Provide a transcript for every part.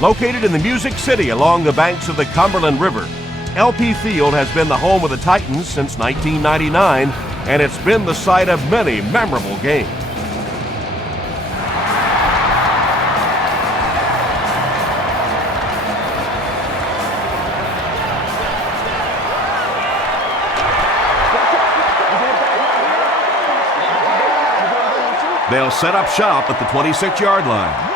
Located in the Music City along the banks of the Cumberland River, LP Field has been the home of the Titans since 1999, and it's been the site of many memorable games. They'll set up shop at the 26-yard line.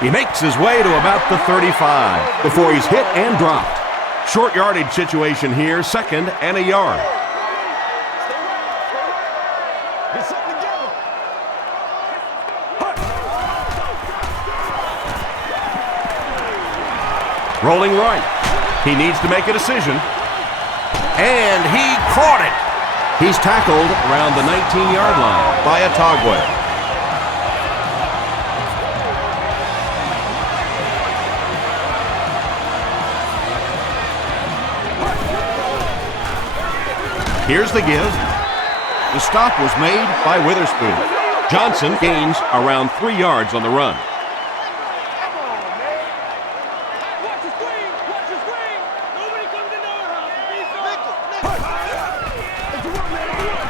He makes his way to about the 35 before he's hit and dropped. Short yardage situation here, 2nd and a yard. Rolling right. He needs to make a decision. And he caught it. He's tackled around the 19-yard line by Atogwe. Here's the give. The stop was made by Witherspoon. Johnson gains around 3 yards on the run.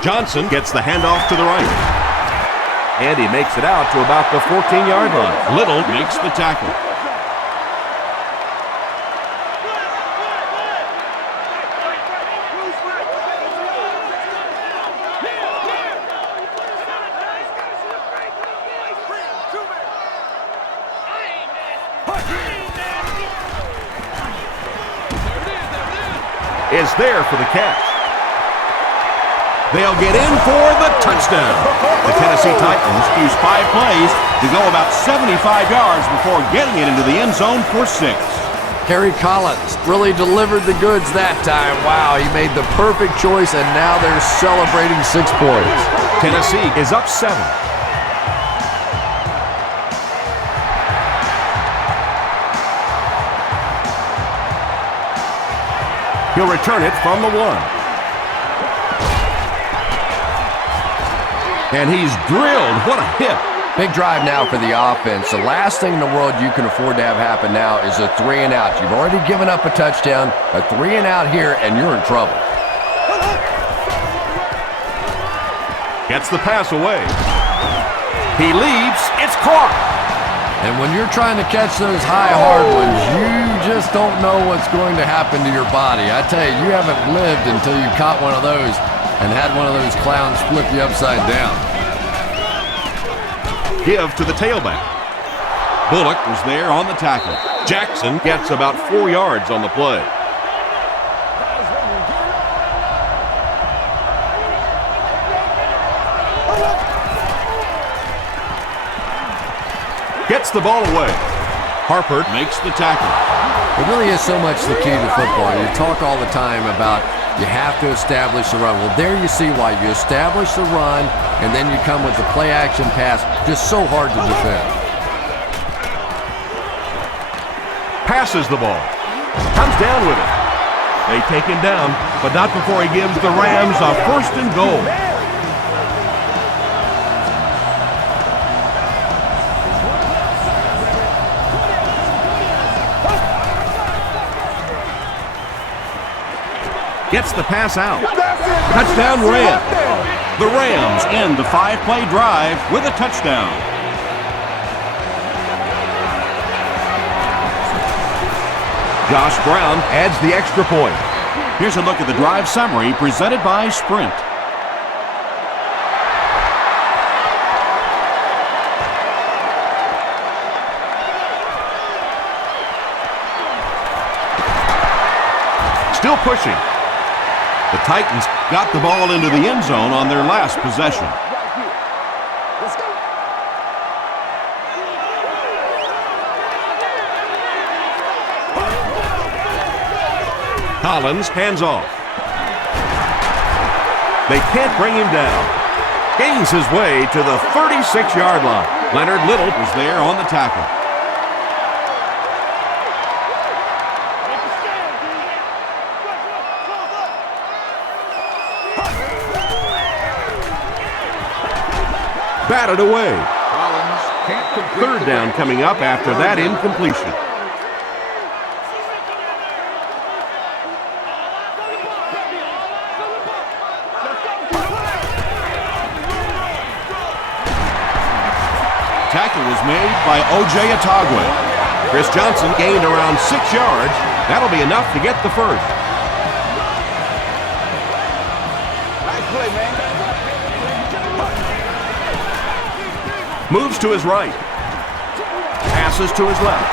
Johnson gets the handoff to the right. And he makes it out to about the 14-yard line. Little makes the tackle. Is there for the catch. They'll get in for the touchdown. The Tennessee Titans use 5 plays to go about 75 yards before getting it into the end zone for 6. Harry Collins really delivered the goods that time. Wow, he made the perfect choice, and now they're celebrating 6 points. Tennessee is up 7. He'll return it from the 1. And he's drilled. What a hit. Big drive now for the offense. The last thing in the world you can afford to have happen now is a 3 and out. You've already given up a touchdown, a 3 and out here, and you're in trouble. Gets the pass away. He leaps. It's caught. And when you're trying to catch those high, hard ones, you just don't know what's going to happen to your body. I tell you, you haven't lived until you caught one of those and had one of those clowns flip you upside down. Give to the tailback. Bullock was there on the tackle. Jackson gets about 4 yards on the play. Gets the ball away. Harper makes the tackle. It really is so much the key to football. You talk all the time about you have to establish the run. Well, there you see why. You establish the run, and then you come with the play-action pass. Just so hard to defend. Passes the ball. Comes down with it. They take him down, but not before he gives the Rams a 1st and goal. Gets the pass out. Touchdown Rams. The Rams end the 5-play drive with a touchdown. Josh Brown adds the extra point. Here's a look at the drive summary presented by Sprint. Still pushing. The Titans got the ball into the end zone on their last possession. Collins hands off. They can't bring him down. Gains his way to the 36-yard line. Leonard Little was there on the tackle. batted away. Third down coming up after that incompletion. Tackle was made by O.J. Atagwe. Chris Johnson gained around 6 yards. That'll be enough to get the first. Nice play, man. Moves to his right. Passes to his left.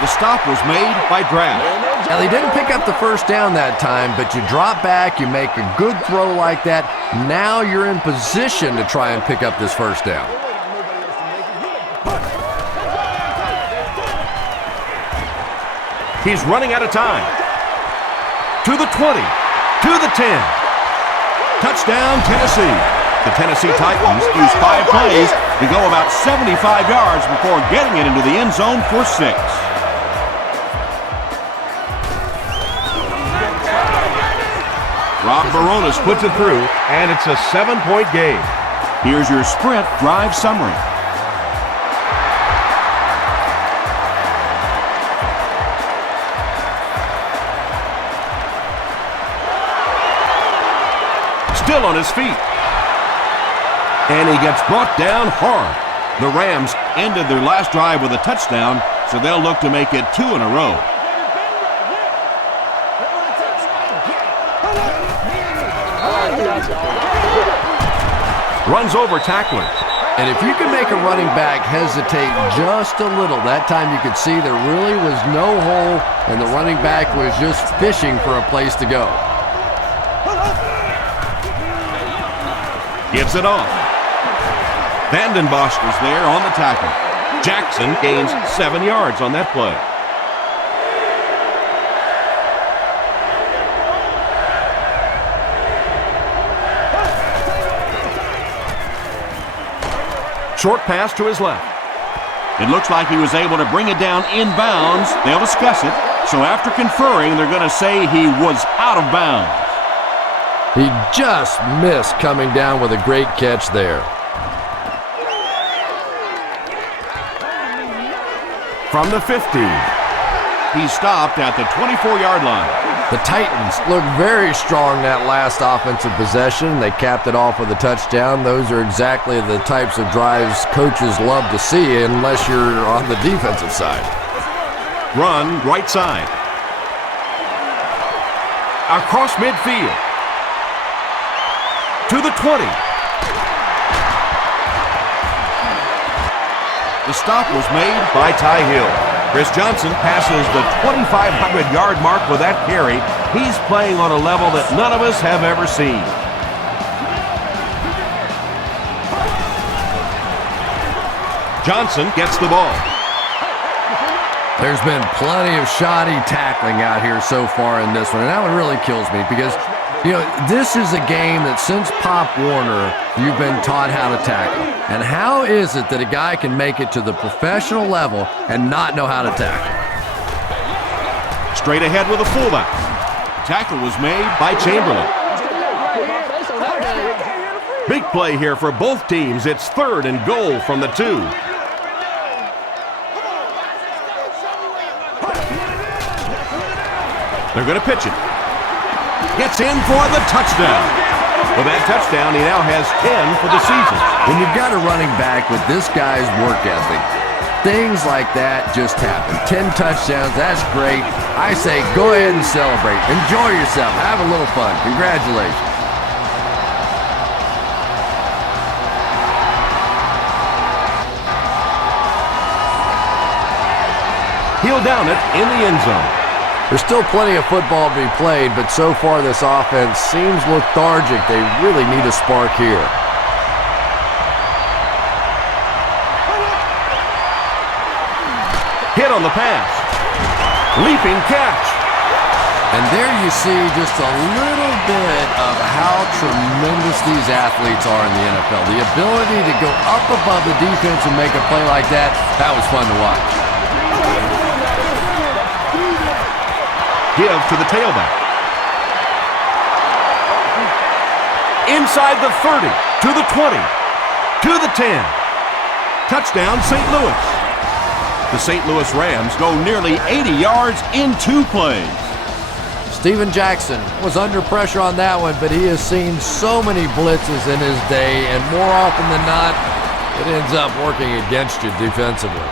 The stop was made by Drab. Now, they didn't pick up the first down that time, but you drop back, you make a good throw like that. Now you're in position to try and pick up this first down. He's running out of time. To the 20, to the 10. Touchdown, Tennessee. The Tennessee Titans use 5 plays to go about 75 yards before getting it into the end zone for 6. Rob Baronis puts it through, and it's a 7-point game. Here's your Sprint drive summary. Still on his feet. And he gets brought down hard. The Rams ended their last drive with a touchdown, so they'll look to make it 2 in a row. Runs over tacklers. And if you can make a running back hesitate just a little, that time you could see there really was no hole, and the running back was just fishing for a place to go. Gives it off. Vanden Bosch was there on the tackle. Jackson gains 7 yards on that play. Short pass to his left. It looks like he was able to bring it down inbounds. They'll discuss it. So after conferring, they're going to say he was out of bounds. He just missed coming down with a great catch there. From the 15, he stopped at the 24-yard line. The Titans looked very strong that last offensive possession. They capped it off with a touchdown. Those are exactly the types of drives coaches love to see unless you're on the defensive side. Run right side. Across midfield. To the 20. The stop was made by Ty Hill. Chris Johnson passes the 2,500-yard mark with that carry. He's playing on a level that none of us have ever seen. Johnson gets the ball. There's been plenty of shoddy tackling out here so far in this one, and that one really kills me because, you know, this is a game that since Pop Warner, you've been taught how to tackle. And how is it that a guy can make it to the professional level and not know how to tackle? Straight ahead with a fullback. Tackle was made by Chamberlain. Big play here for both teams. It's 3rd and goal from the 2. They're going to pitch it. Gets in for the touchdown. With that touchdown, he now has 10 for the season. When you've got a running back with this guy's work ethic, things like that just happen. 10 touchdowns, that's great. I say go ahead and celebrate. Enjoy yourself. Have a little fun. Congratulations. He'll down it in the end zone. There's still plenty of football to be played, but so far this offense seems lethargic. They really need a spark here. Hit on the pass. Leaping catch. And there you see just a little bit of how tremendous these athletes are in the NFL. The ability to go up above the defense and make a play like that, that was fun to watch. Give to the tailback. Inside the 30, to the 20. To the 10. Touchdown, St. Louis. The St. Louis Rams go nearly 80 yards in 2 plays. Steven Jackson was under pressure on that one, but he has seen so many blitzes in his day, and more often than not, it ends up working against you defensively.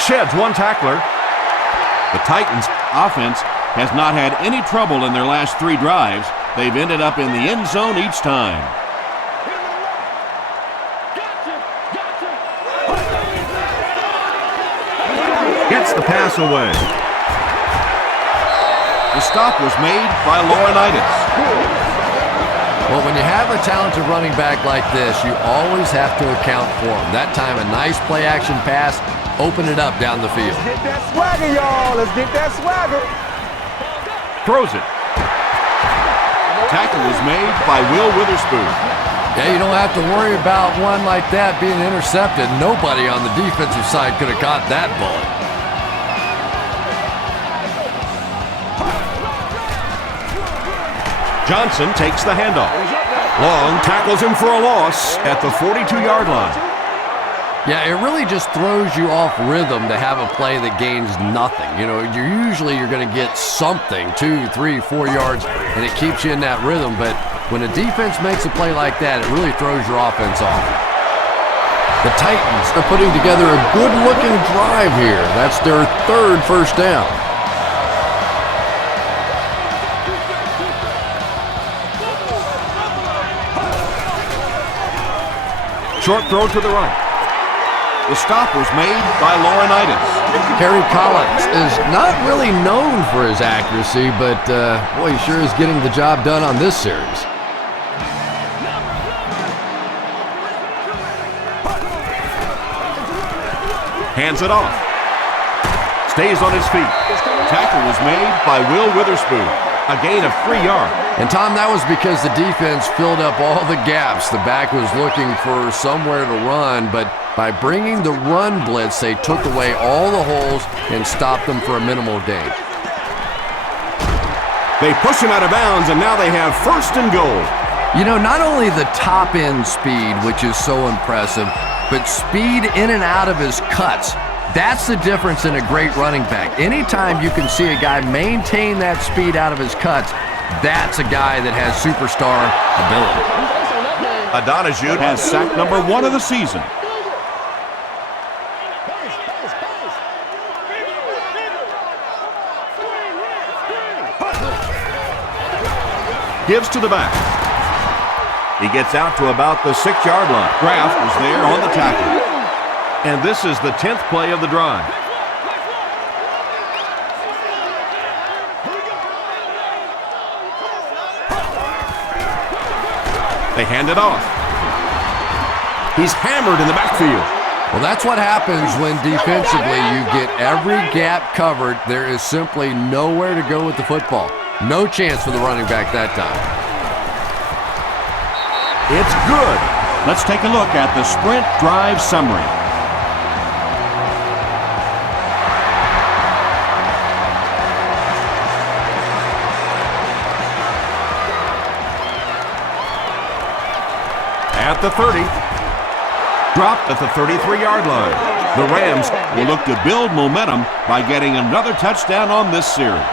Sheds one tackler. The Titans' offense has not had any trouble in their last 3 drives. They've ended up in the end zone each time. Gets the pass away. The stop was made by Laurinaitis. Well, when you have a talented running back like this, you always have to account for him. That time, a nice play-action pass, open it up down the field. Let's get that swagger, y'all. Let's get that swagger. Throws it. Tackle was made by Will Witherspoon. Yeah, you don't have to worry about one like that being intercepted. Nobody on the defensive side could have caught that bullet. Johnson takes the handoff. Long tackles him for a loss at the 42-yard line. Yeah, it really just throws you off rhythm to have a play that gains nothing. You know, you're going to get something, 2, 3, 4 yards, and it keeps you in that rhythm. But when a defense makes a play like that, it really throws your offense off. The Titans are putting together a good-looking drive here. That's their 3rd first down. Short throw to the right. The stop was made by Laurinaitis. Kerry Collins is not really known for his accuracy, but boy, he sure is getting the job done on this series. Hands it off. Stays on his feet. Tackle was made by Will Witherspoon. A gain of 3 yards. And Tom, that was because the defense filled up all the gaps. The back was looking for somewhere to run, but by bringing the run blitz, they took away all the holes and stopped them for a minimal gain. They push him out of bounds, and now they have 1st and goal. You know, not only the top end speed, which is so impressive, but speed in and out of his cuts. That's the difference in a great running back. Anytime you can see a guy maintain that speed out of his cuts, that's a guy that has superstar ability. Adonijah has sack number 1 of the season. Gives to the back. He gets out to about the 6-yard line. Kraft was there on the tackle. And this is the 10th play of the drive. They hand it off. He's hammered in the backfield. Well, that's what happens when defensively you get every gap covered. There is simply nowhere to go with the football. No chance for the running back that time. It's good. Let's take a look at the sprint drive summary. At the 30. Dropped at the 33-yard line. The Rams will look to build momentum by getting another touchdown on this series.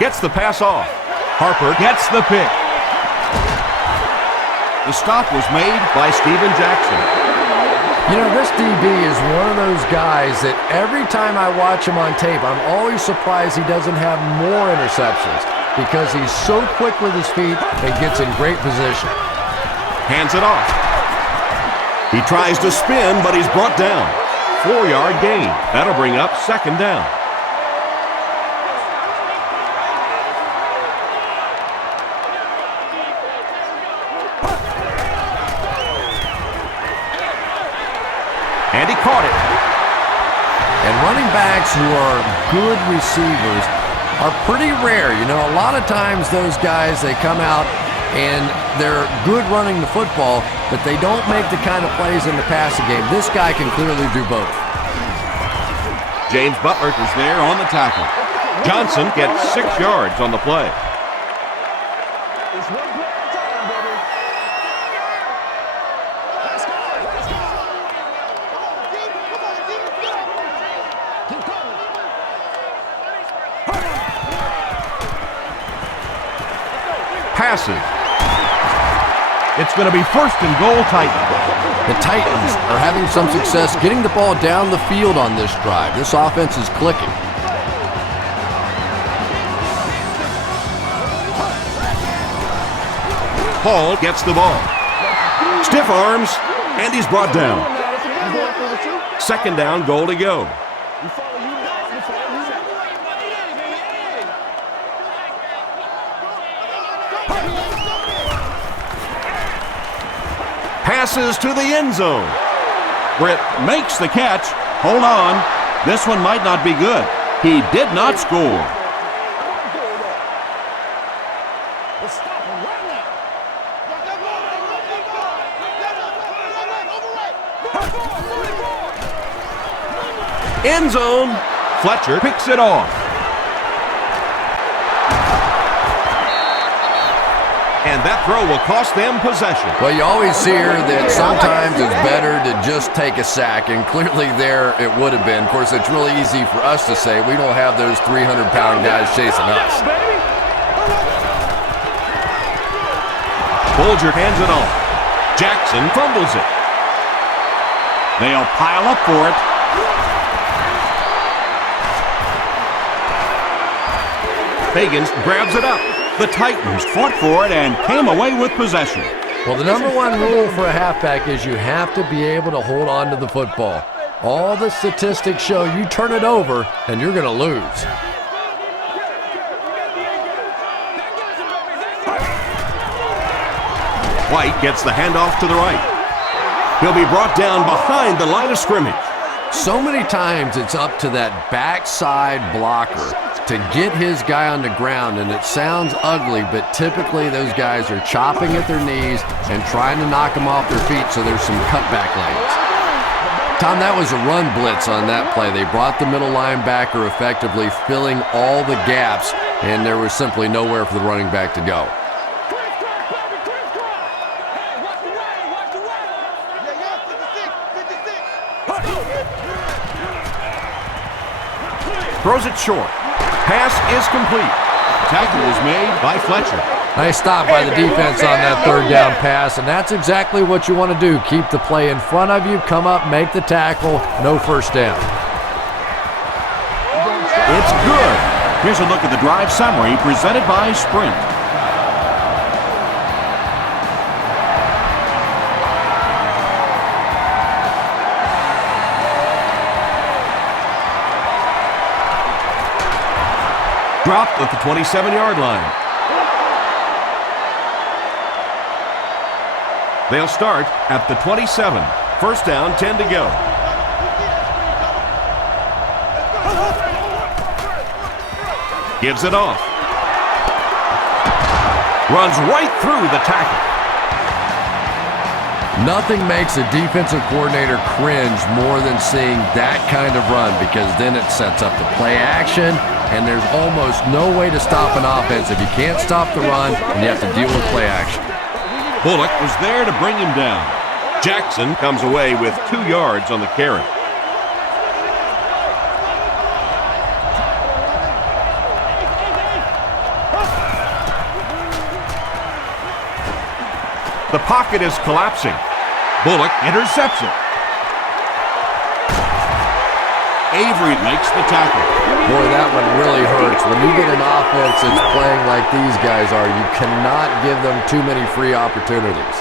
Gets the pass off. Harper gets the pick. The stop was made by Steven Jackson. You know, this DB is one of those guys that every time I watch him on tape, I'm always surprised he doesn't have more interceptions because he's so quick with his feet and gets in great position. Hands it off. He tries to spin, but he's brought down. 4-yard gain. That'll bring up 2nd down. And he caught it. And running backs who are good receivers are pretty rare. You know, a lot of times those guys, they come out and they're good running the football, but they don't make the kind of plays in the passing game. This guy can clearly do both. James Butler is there on the tackle. Johnson gets 6 yards on the play. Passes. It's going to be 1st and goal, Titans. The Titans are having some success getting the ball down the field on this drive. This offense is clicking. Hall gets the ball. Stiff arms, and he's brought down. 2nd down, goal to go. Passes to the end zone. Britt makes the catch. Hold on. This one might not be good. He did not score. End zone. Fletcher picks it off. And that throw will cost them possession. Well, you always hear that sometimes it's better to just take a sack, and clearly there it would have been. Of course, it's really easy for us to say. We don't have those 300-pound guys chasing us. Bolger hands it off. Jackson fumbles it. They'll pile up for it. Fagans grabs it up. The Titans fought for it and came away with possession. Well, the number one rule for a halfback is you have to be able to hold on to the football. All the statistics show you turn it over and you're going to lose. White gets the handoff to the right. He'll be brought down behind the line of scrimmage. So many times it's up to that backside blocker to get his guy on the ground, and it sounds ugly, but typically those guys are chopping at their knees and trying to knock them off their feet, so there's some cutback lanes. Tom, that was a run blitz on that play. They brought the middle linebacker effectively, filling all the gaps, and there was simply nowhere for the running back to go. Throws it short. Pass is complete. Tackle is made by Fletcher. Nice stop by the defense on that 3rd down pass, and that's exactly what you want to do. Keep the play in front of you, come up, make the tackle, no 1st down. It's good. Here's a look at the drive summary presented by Sprint. Dropped at the 27-yard line. They'll start at the 27. 1st down, 10 to go. Gives it off. Runs right through the tackle. Nothing makes a defensive coordinator cringe more than seeing that kind of run, because then it sets up the play action, and there's almost no way to stop an offense if you can't stop the run and you have to deal with play action. Bullock was there to bring him down. Jackson comes away with 2 yards on the carry. The pocket is collapsing. Bullock intercepts it. Avery makes the tackle. Boy, that one really hurts. When you get an offense that's playing like these guys are, you cannot give them too many free opportunities.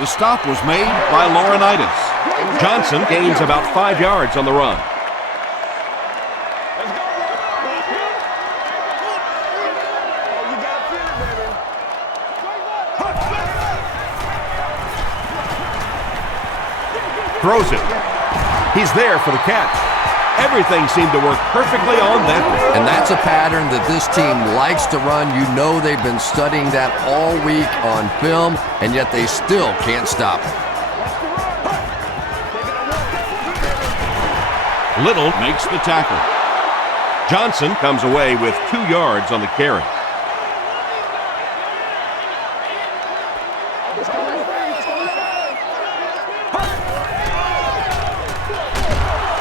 The stop was made by Laurinaitis. Johnson gains about 5 yards on the run. Throws it. He's there for the catch. Everything seemed to work perfectly on that day. And that's a pattern that this team likes to run. You know they've been studying that all week on film, and yet they still can't stop it. Little makes the tackle. Johnson comes away with 2 yards on the carry.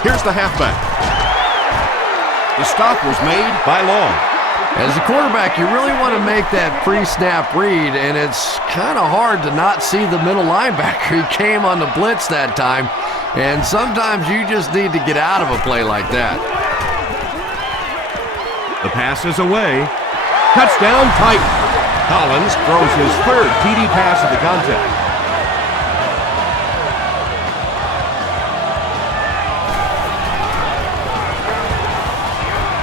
Here's the halfback. The stop was made by Long. As a quarterback, you really want to make that pre-snap read, and it's kind of hard to not see the middle linebacker. He came on the blitz that time, and sometimes you just need to get out of a play like that. The pass is away. Touchdown, Titans. Collins throws his 3rd TD pass of the contest.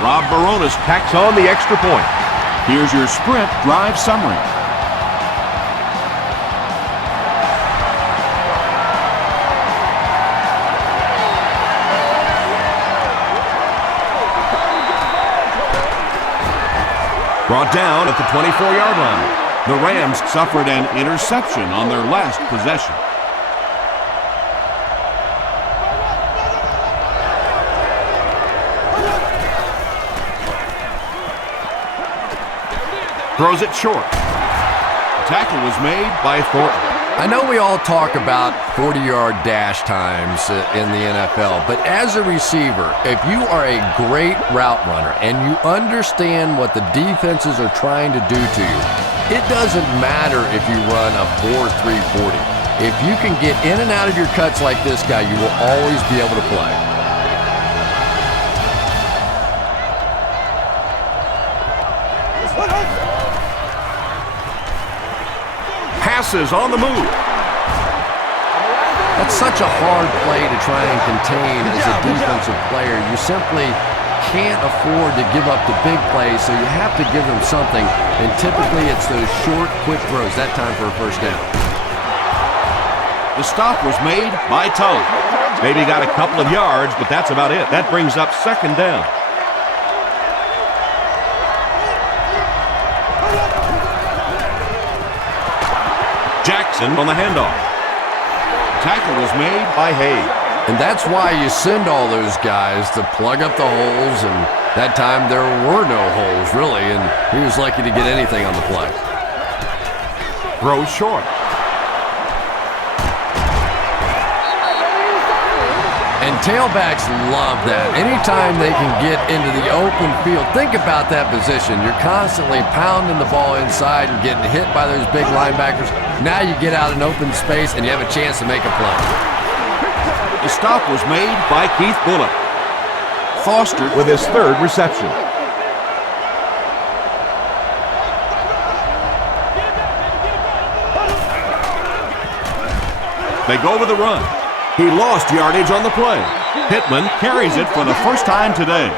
Rob Baronis tacks on the extra point. Here's your sprint drive summary. Brought down at the 24-yard line. The Rams suffered an interception on their last possession. Throws it short. The tackle was made by Thornton. I know we all talk about 40-yard dash times in the NFL, but as a receiver, if you are a great route runner and you understand what the defenses are trying to do to you, it doesn't matter if you run a 4.3 40. If you can get in and out of your cuts like this guy, you will always be able to play. Passes on the move. That's such a hard play to try and contain as a defensive player. You simply can't afford to give up the big plays, so you have to give them something, and typically it's those short, quick throws, that time for a first down. The stop was made by Tully. Maybe got a couple of yards, but that's about it. That brings up 2nd down. Jackson on the handoff. Tackle was made by Hayes. And that's why you send all those guys to plug up the holes, and that time there were no holes, really, and he was lucky to get anything on the play. Throws short. And tailbacks love that. Anytime they can get into the open field, think about that position. You're constantly pounding the ball inside and getting hit by those big linebackers. Now you get out in open space and you have a chance to make a play. The stop was made by Keith Bullock. Foster with his 3rd reception. They go with the run. He lost yardage on the play. Pittman carries it for the first time today.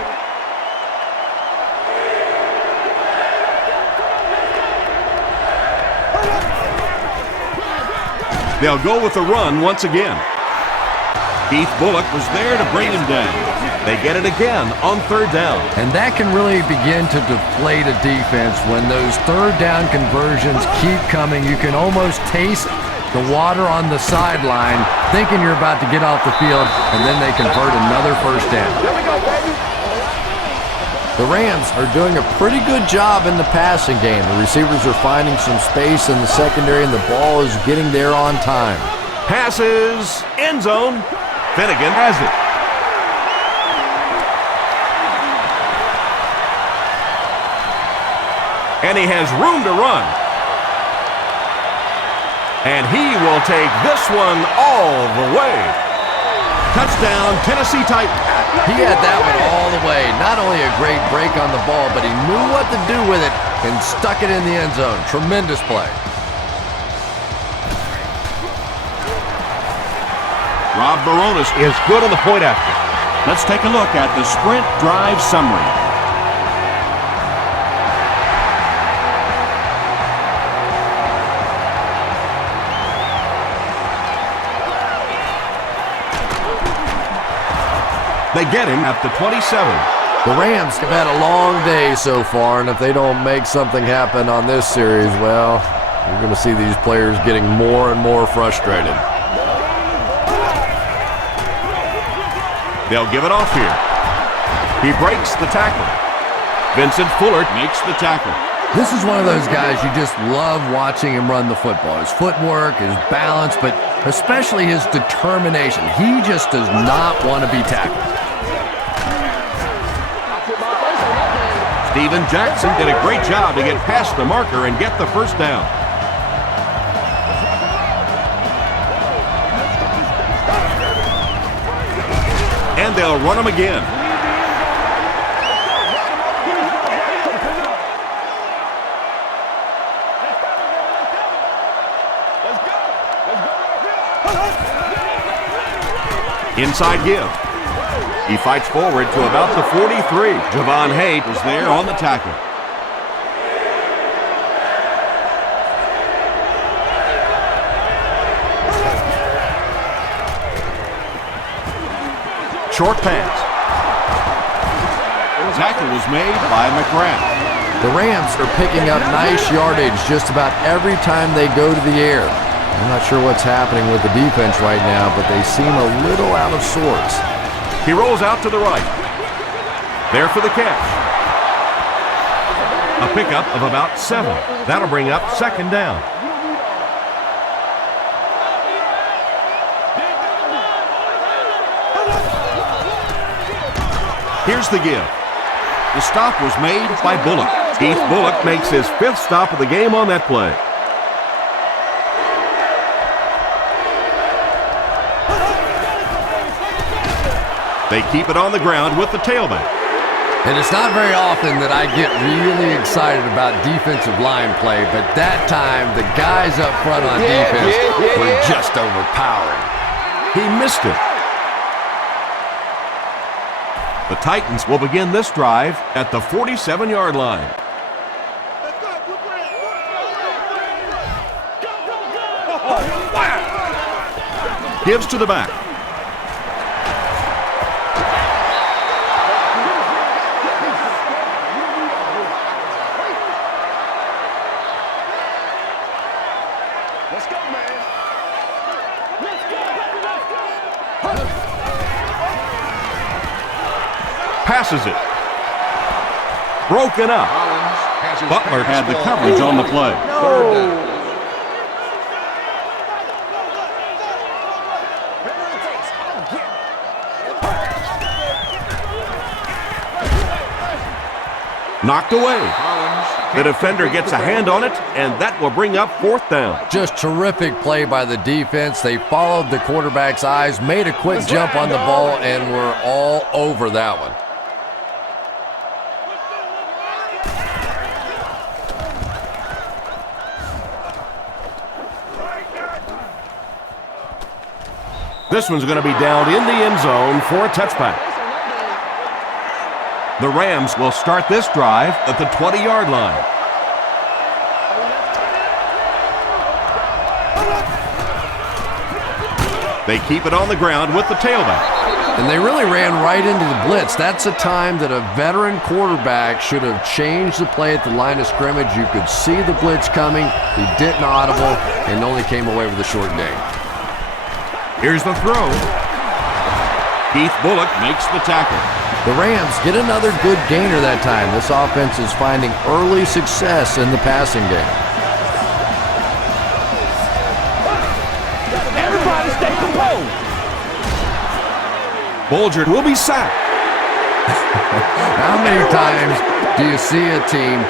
They'll go with the run once again. Keith Bullock was there to bring him down. They get it again on 3rd down. And that can really begin to deflate a defense when those 3rd down conversions keep coming. You can almost taste the water on the sideline, thinking you're about to get off the field, and then they convert another first down. The Rams are doing a pretty good job in the passing game. The receivers are finding some space in the secondary, and the ball is getting there on time. Passes, end zone. Finnegan has it. And he has room to run. And he will take this one all the way. Touchdown, Tennessee Titans. He had that one all the way. Not only a great break on the ball, but he knew what to do with it and stuck it in the end zone. Tremendous play. Rob Baronis is good on the point after. Let's take a look at the sprint drive summary. They get him at the 27. The Rams have had a long day so far, and if they don't make something happen on this series, well, you're going to see these players getting more and more frustrated. They'll give it off here. He breaks the tackle. Vincent Fuller makes the tackle. This is one of those guys you just love watching him run the football. His footwork, his balance, but especially his determination. He just does not want to be tackled. Steven Jackson did a great job to get past the marker and get the first down. And they'll run him again. Inside give. He fights forward to about the 43. Javon Haidt was there on the tackle. Short pass. Tackle was made by McGrath. The Rams are picking up nice yardage just about every time they go to the air. I'm not sure what's happening with the defense right now, but they seem a little out of sorts. He rolls out to the right. There for the catch. A pickup of about 7. That'll bring up second down. Here's the give. The stop was made by Bullock. Keith Bullock makes his 5th stop of the game on that play. They keep it on the ground with the tailback. And it's not very often that I get really excited about defensive line play, but that time the guys up front on defense were just overpowering. He missed it. The Titans will begin this drive at the 47-yard line. Gives to the back. Let's go, man. Let's go. Passes it. Broken up. Butler had the coverage on the play. No. Knocked away. The defender gets a hand on it, and that will bring up 4th down. Just terrific play by the defense. They followed the quarterback's eyes, made a quick jump on the ball, and were all over that one. This one's going to be down in the end zone for a touchback. The Rams will start this drive at the 20-yard line. They keep it on the ground with the tailback. And they really ran right into the blitz. That's a time that a veteran quarterback should have changed the play at the line of scrimmage. You could see the blitz coming. He didn't audible and only came away with a short gain. Here's the throw. Keith Bullock makes the tackle. The Rams get another good gainer that time. This offense is finding early success in the passing game. Everybody stay composed. Bulger will be sacked. How many times do you see a team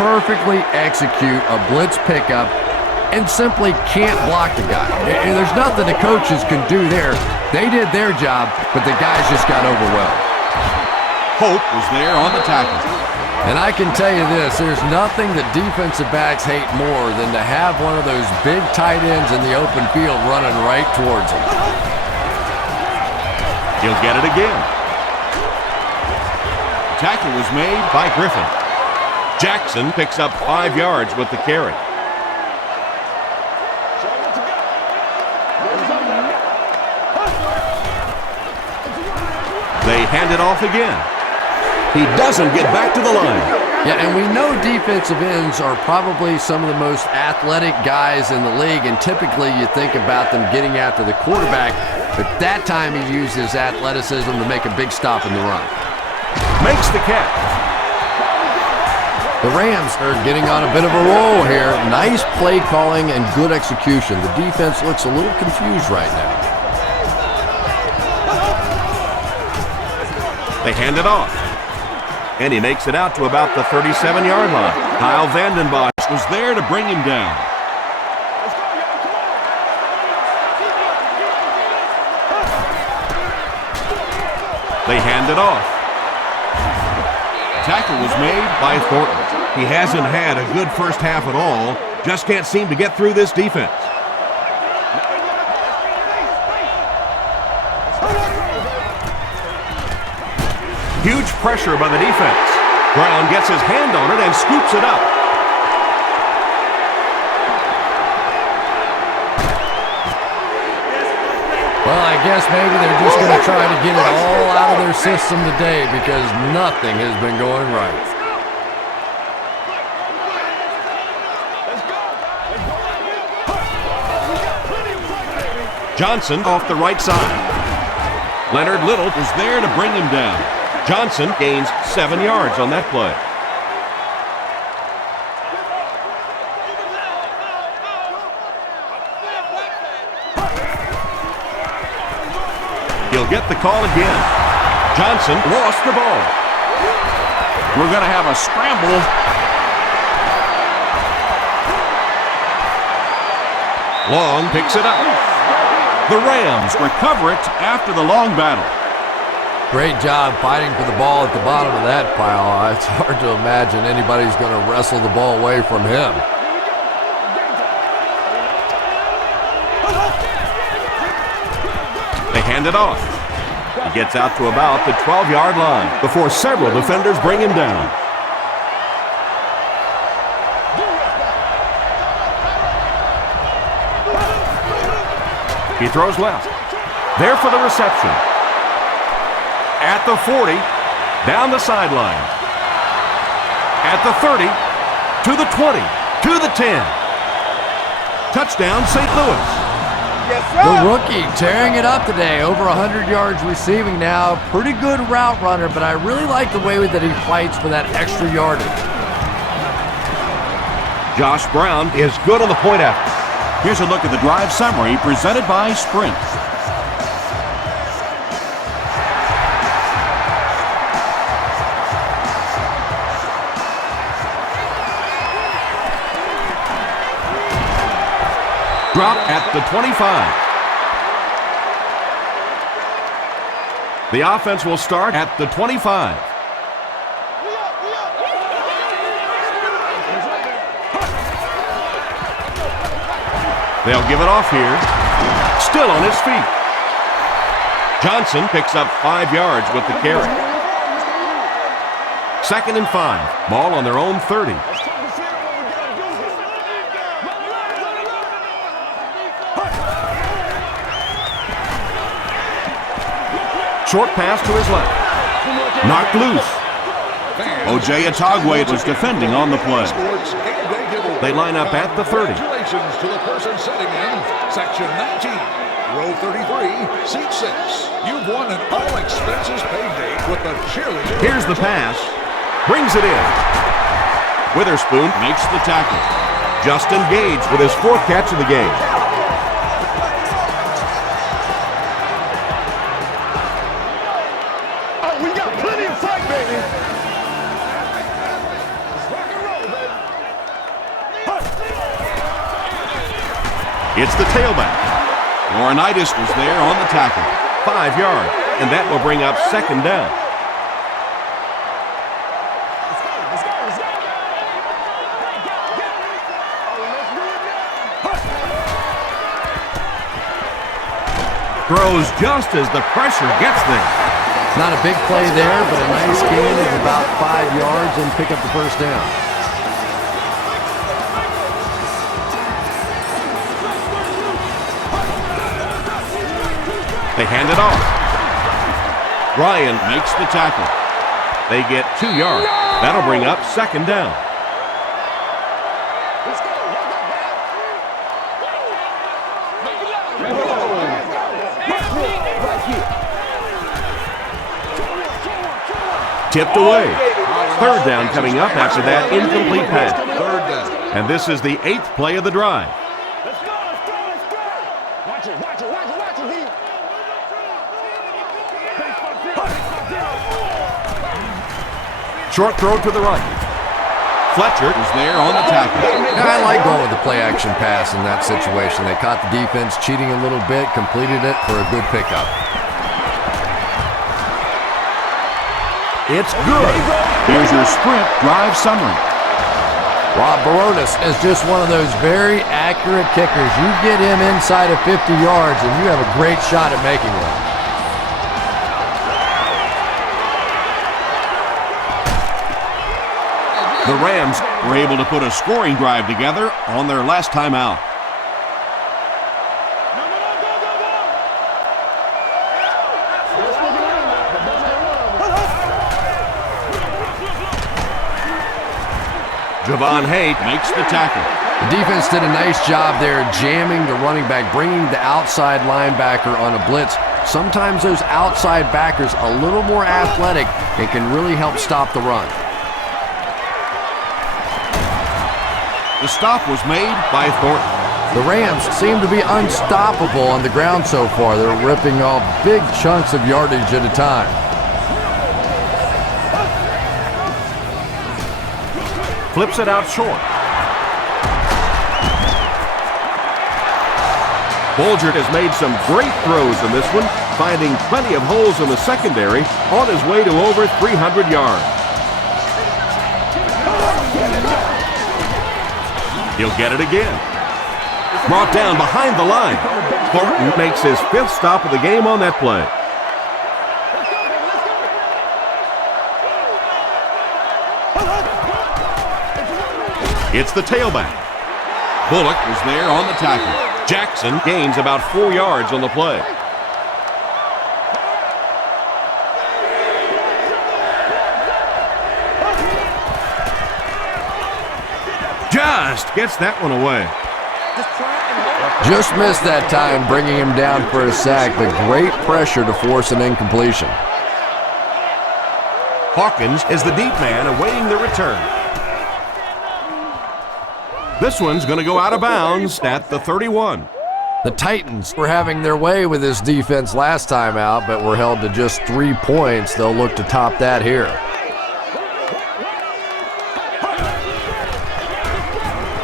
perfectly execute a blitz pickup and simply can't block the guy? And there's nothing the coaches can do there. They did their job, but the guys just got overwhelmed. Hope was there on the tackle. And I can tell you this, there's nothing that defensive backs hate more than to have one of those big tight ends in the open field running right towards them. He'll get it again. The tackle was made by Griffin. Jackson picks up 5 yards with the carry. They hand it off again. He doesn't get back to the line. Yeah, and we know defensive ends are probably some of the most athletic guys in the league, and typically you think about them getting after the quarterback, but that time he used his athleticism to make a big stop in the run. Makes the catch. The Rams are getting on a bit of a roll here. Nice play calling and good execution. The defense looks a little confused right now. They hand it off. And he makes it out to about the 37-yard line. Kyle Vanden Bosch was there to bring him down. They hand it off. Tackle was made by Thornton. He hasn't had a good first half at all. Just can't seem to get through this defense. Huge pressure by the defense. Brown gets his hand on it and scoops it up. Well, I guess maybe they're just going to try to get it all out of their system today because nothing has been going right. Johnson off the right side. Leonard Little is there to bring him down. Johnson gains 7 yards on that play. He'll get the call again. Johnson lost the ball. We're going to have a scramble. Long picks it up. The Rams recover it after the long battle. Great job fighting for the ball at the bottom of that pile. It's hard to imagine anybody's going to wrestle the ball away from him. They hand it off. He gets out to about the 12-yard line before several defenders bring him down. He throws left. There for the reception. At the 40, down the sideline. At the 30, to the 20, to the 10. Touchdown, St. Louis. Yes, sir. The rookie tearing it up today, over 100 yards receiving now. Pretty good route runner, but I really like the way that he fights for that extra yardage. Josh Brown is good on the point after. Here's a look at the drive summary presented by Sprint. Drop at the 25. The offense will start at the 25. They'll give it off here. Still on his feet. Johnson picks up 5 yards with the carry. 2nd and 5. Ball on their own 30. Short pass to his left. Knocked loose. O.J. Atogwe was defending on the play. They line up at the 30. Congratulations to the person sitting in Section 19, Row 33, Seat 6. You've won an all-expenses paid day with the cheerleader. Here's the pass. Brings it in. Witherspoon makes the tackle. Justin Gage with his 4th catch of the game. We got plenty of fight, baby. It's the tailback. Laurinaitis was there on the tackle. 5 yards, and that will bring up 2nd down. Throws just as the pressure gets there. Not a big play there, but a nice gain of about 5 yards and pick up the first down. They hand it off. Ryan makes the tackle. They get 2 yards. That'll bring up second down. Tipped away. Third down coming up after that incomplete pass. Third down. And this is the 8th play of the drive. Let's go. Watch it, D. Short throw to the right. Fletcher is there on the tackle. Now, I like going with the play-action pass in that situation. They caught the defense cheating a little bit, completed it for a good pickup. It's good. Here's your sprint drive summary. Rob Baronis is just one of those very accurate kickers. You get him inside of 50 yards, and you have a great shot at making one. The Rams were able to put a scoring drive together on their last time out. Javon Haidt makes the tackle. The defense did a nice job there jamming the running back, bringing the outside linebacker on a blitz. Sometimes those outside backers a little more athletic and can really help stop the run. The stop was made by Thornton. The Rams seem to be unstoppable on the ground so far. They're ripping off big chunks of yardage at a time. Flips it out short. Bolger has made some great throws in this one, finding plenty of holes in the secondary on his way to over 300 yards. He'll get it again. Brought down behind the line. Thornton makes his 5th stop of the game on that play. It's the tailback. Bullock was there on the tackle. Jackson gains about 4 yards on the play. Just gets that one away. Just missed that time, bringing him down for a sack, but great pressure to force an incompletion. Hawkins is the deep man awaiting the return. This one's going to go out of bounds at the 31. The Titans were having their way with this defense last time out, but were held to just 3 points. They'll look to top that here.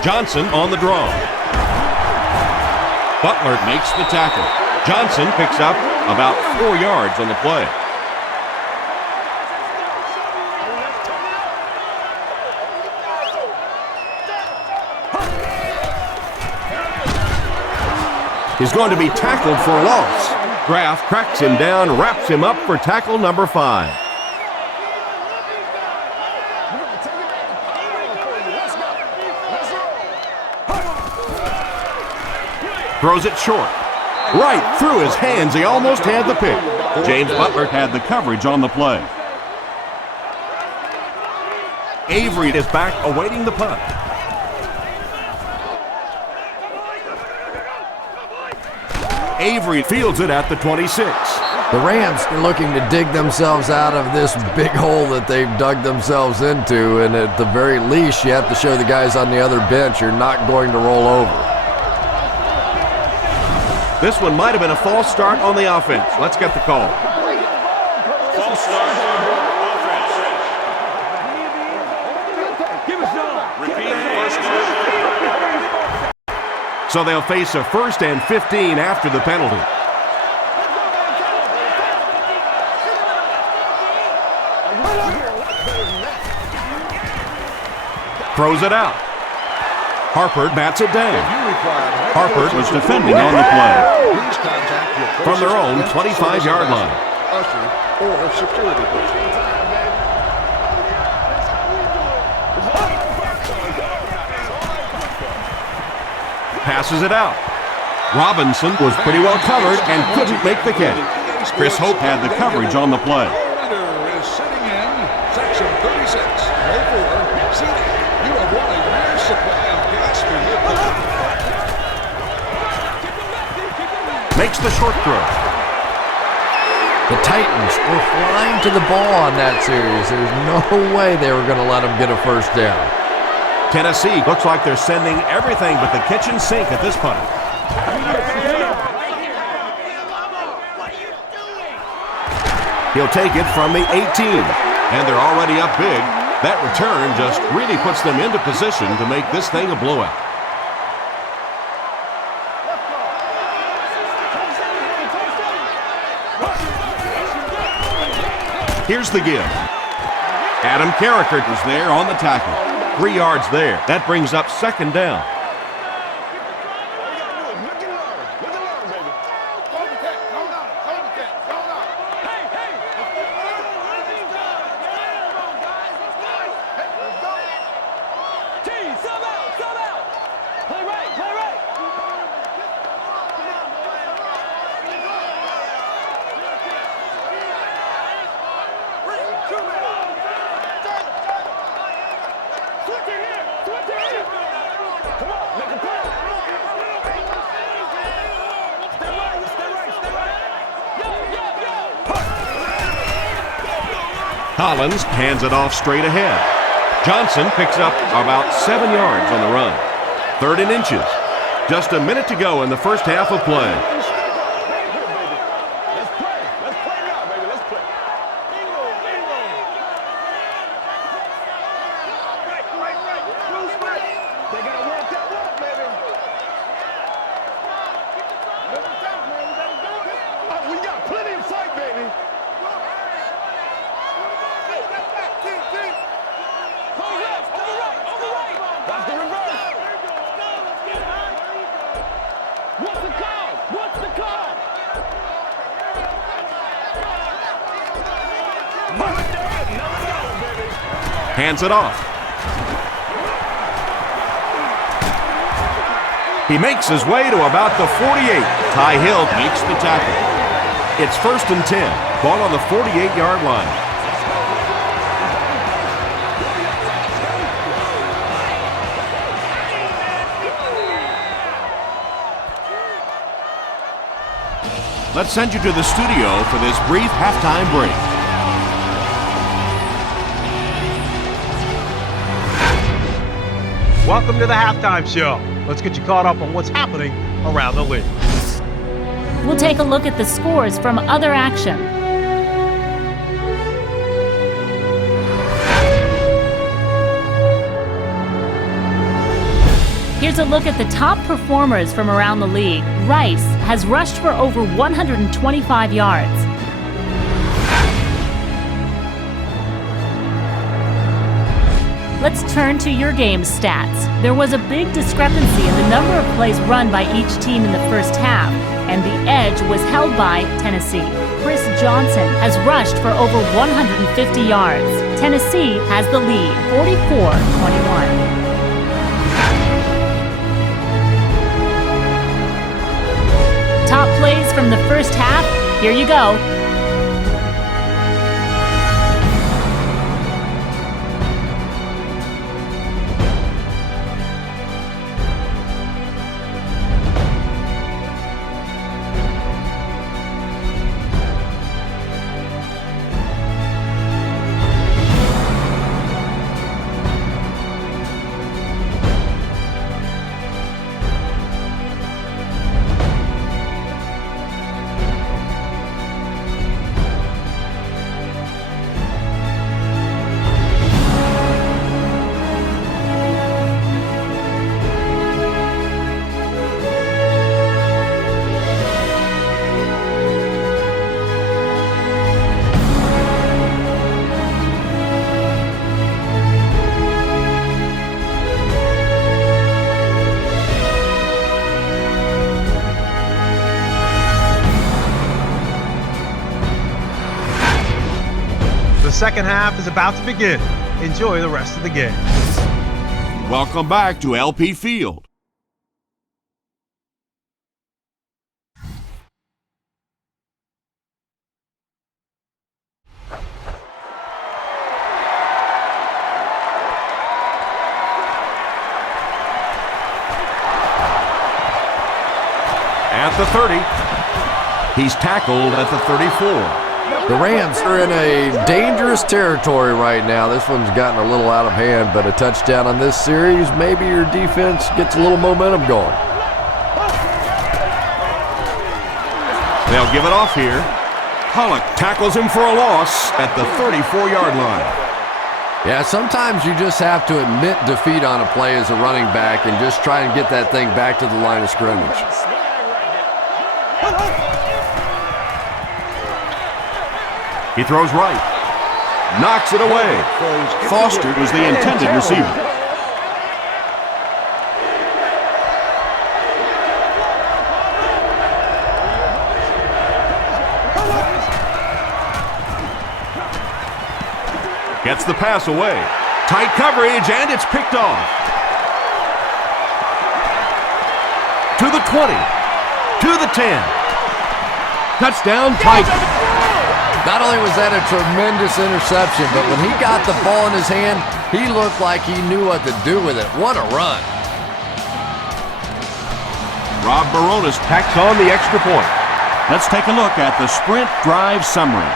Johnson on the draw. Butler makes the tackle. Johnson picks up about 4 yards on the play. He's going to be tackled for a loss. Graff cracks him down, wraps him up for tackle number 5. Throws it short. Right through his hands. He almost had the pick. James Butler had the coverage on the play. Avery is back awaiting the punt. Avery fields it at the 26. The Rams are looking to dig themselves out of this big hole that they've dug themselves into, and at the very least, you have to show the guys on the other bench you're not going to roll over. This one might have been a false start on the offense. Let's get the call. False start. Offense. Give us some. Repeat first down. So they'll face a 1st and 15 after the penalty. Throws it out. Harper bats it down. Harper was defending on the play from their own 25-yard line. Usher or security person. Passes it out. Robinson was pretty well covered and couldn't make the catch. Chris Hope had the coverage on the play. Is sitting in section 36, row 4, seating. You have won a year's supply of gas for your car. Makes the short throw. The Titans were flying to the ball on that series. There's no way they were going to let them get a first down. Tennessee looks like they're sending everything but the kitchen sink at this point. He'll take it from the 18, and they're already up big. That return just really puts them into position to make this thing a blowout. Here's the give. Adam Carricker was there on the tackle. 3 yards there. That brings up second down. Collins hands it off straight ahead. Johnson picks up about 7 yards on the run. 3rd and inches. Just a minute to go in the first half of play. Hands it off. He makes his way to about the 48. Ty Hill makes the tackle. It's 1st and 10. Ball on the 48-yard line. Let's send you to the studio for this brief halftime break. Welcome to the halftime show. Let's get you caught up on what's happening around the league. We'll take a look at the scores from other action. Here's a look at the top performers from around the league. Rice has rushed for over 125 yards. Let's turn to your game stats. There was a big discrepancy in the number of plays run by each team in the first half, and the edge was held by Tennessee. Chris Johnson has rushed for over 150 yards. Tennessee has the lead, 44-21. Top plays from the first half, here you go. The second half is about to begin. Enjoy the rest of the game. Welcome back to LP Field. at the 30. He's tackled at the 34. The Rams are in a dangerous territory right now. This one's gotten a little out of hand, but a touchdown on this series, maybe your defense gets a little momentum going. They'll give it off here. Pollock tackles him for a loss at the 34-yard line. Yeah, sometimes you just have to admit defeat on a play as a running back and just try and get that thing back to the line of scrimmage. He throws right. Knocks it away. Foster was the intended receiver. Gets the pass away. Tight coverage, and it's picked off. To the 20. To the 10. Touchdown, Titans. Not only was that a tremendous interception, but when he got the ball in his hand, he looked like he knew what to do with it. What a run. Rob Baronis tacks on the extra point. Let's take a look at the sprint drive summary.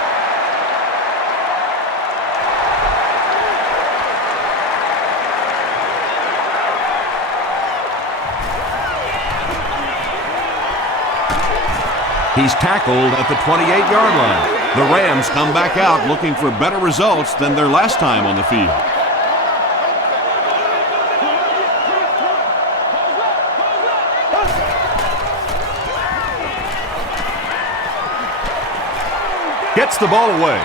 He's tackled at the 28-yard line. The Rams come back out looking for better results than their last time on the field. Gets the ball away.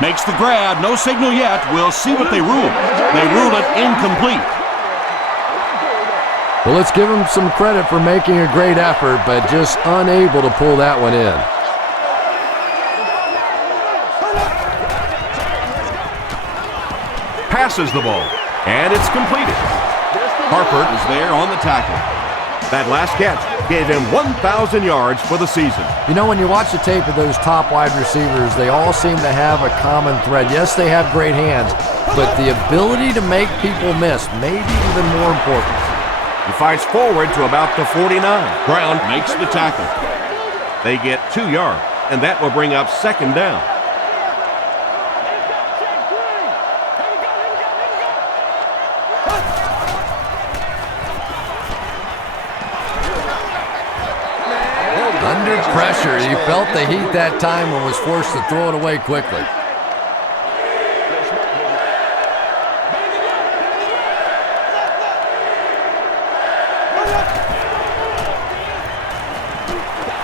Makes the grab. No signal yet. We'll see what they rule. They rule it incomplete. Well, let's give him some credit for making a great effort, but just unable to pull that one in. Passes the ball, and it's completed. Harper is there on the tackle. That last catch gave him 1,000 yards for the season. You know, when you watch the tape of those top wide receivers, they all seem to have a common thread. Yes, they have great hands, but the ability to make people miss may be even more important. He fights forward to about the 49. Brown makes the tackle. They get 2 yards, and that will bring up second down. Under pressure, he felt the heat that time and was forced to throw it away quickly.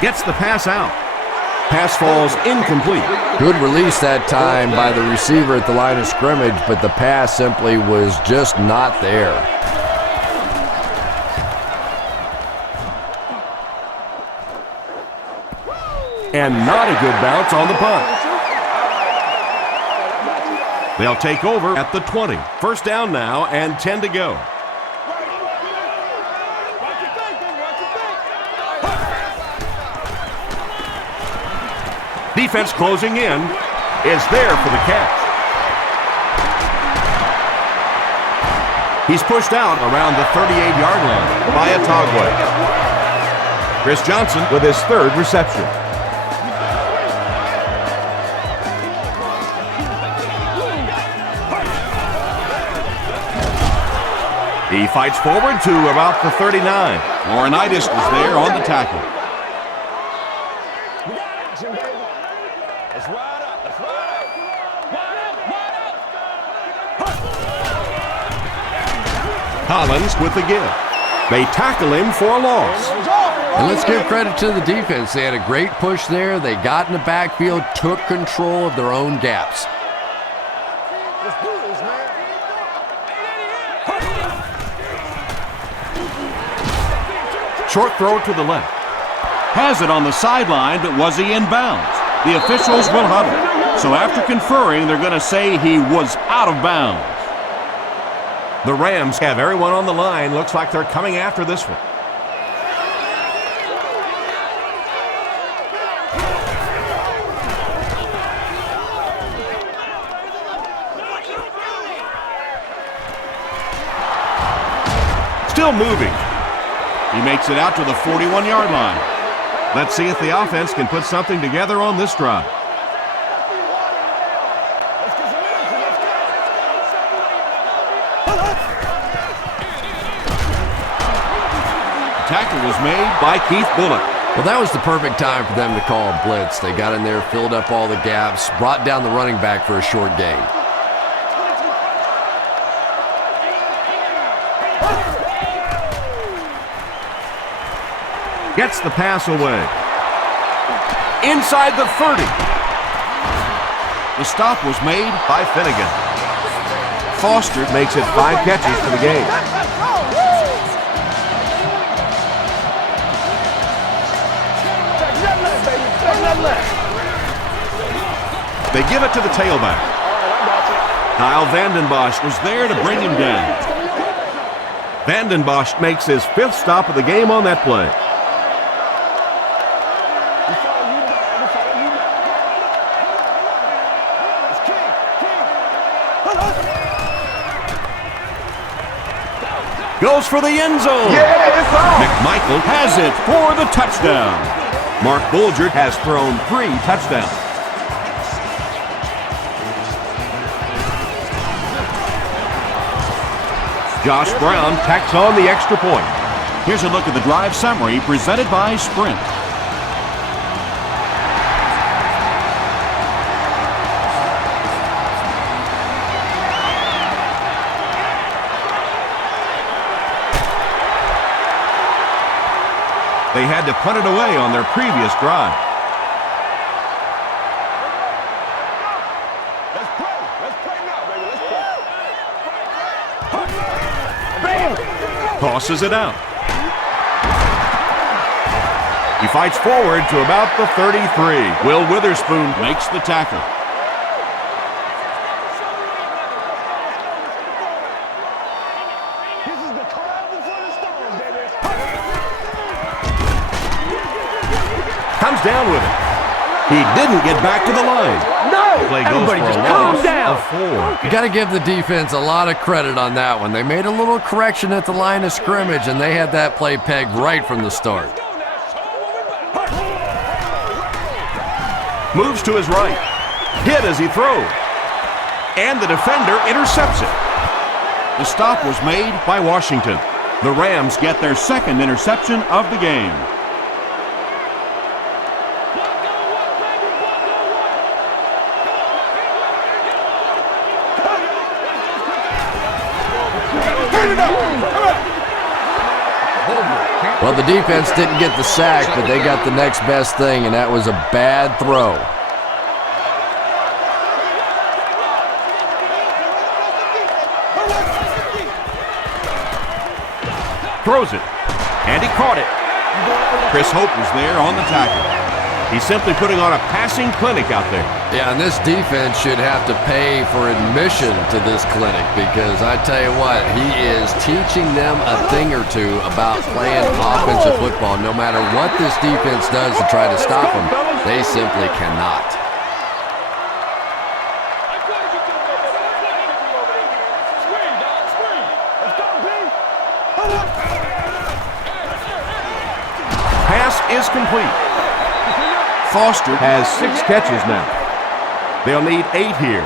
Gets the pass out. Pass falls incomplete. Good release that time by the receiver at the line of scrimmage, but the pass simply was just not there. And not a good bounce on the punt. They'll take over at the 20. First down now and 10 to go. Defense closing in is there for the catch. He's pushed out around the 38-yard line by Atagwe. Chris Johnson with his third reception. He fights forward to about the 39. Laurinaitis is there on the tackle. Collins with the give. They tackle him for a loss. And let's give credit to the defense. They had a great push there. They got in the backfield, took control of their own gaps. Short throw to the left. Has it on the sideline, but was he in bounds? The officials will huddle. So after conferring, they're going to say he was out of bounds. The Rams have everyone on the line. Looks like they're coming after this one. Still moving. He makes it out to the 41-yard line. Let's see if the offense can put something together on this drive. Tackle was made by Keith Bullock. Well, that was the perfect time for them to call a blitz. They got in there, filled up all the gaps, brought down the running back for a short gain. Gets the pass away. Inside the 30. The stop was made by Finnegan. Foster makes it 5 catches for the game. They give it to the tailback. Kyle Vanden Bosch was there to bring him down. Vanden Bosch makes his 5th stop of the game on that play. Goes for the end zone. McMichael has it for the touchdown. Mark Bulger has thrown 3 touchdowns. Josh Brown tacks on the extra point. Here's a look at the drive summary presented by Sprint. They had to punt it away on their previous drive. Let's play. Let's play now, baby. Let's play. Tosses it out. He fights forward to about the 33. Will Witherspoon makes the tackle. This is the calm before the storm, baby. Comes down with it. He didn't get back to the line. No! Play goes Everybody for just a calm loss down. of 4. You got to give the defense a lot of credit on that one. They made a little correction at the line of scrimmage, and they had that play pegged right from the start. Moves to his right. Hit as he throws. And the defender intercepts it. The stop was made by Washington. The Rams get their 2nd interception of the game. Well, the defense didn't get the sack, but they got the next best thing, and that was a bad throw. Throws it. And he caught it. Chris Hope was there on the tackle. He's simply putting on a passing clinic out there. Yeah, and this defense should have to pay for admission to this clinic because I tell you what, he is teaching them a thing or two about playing offensive football. No matter what this defense does to try to stop them, they simply cannot. Pass is complete. Foster has 6 catches now. They'll need 8 here.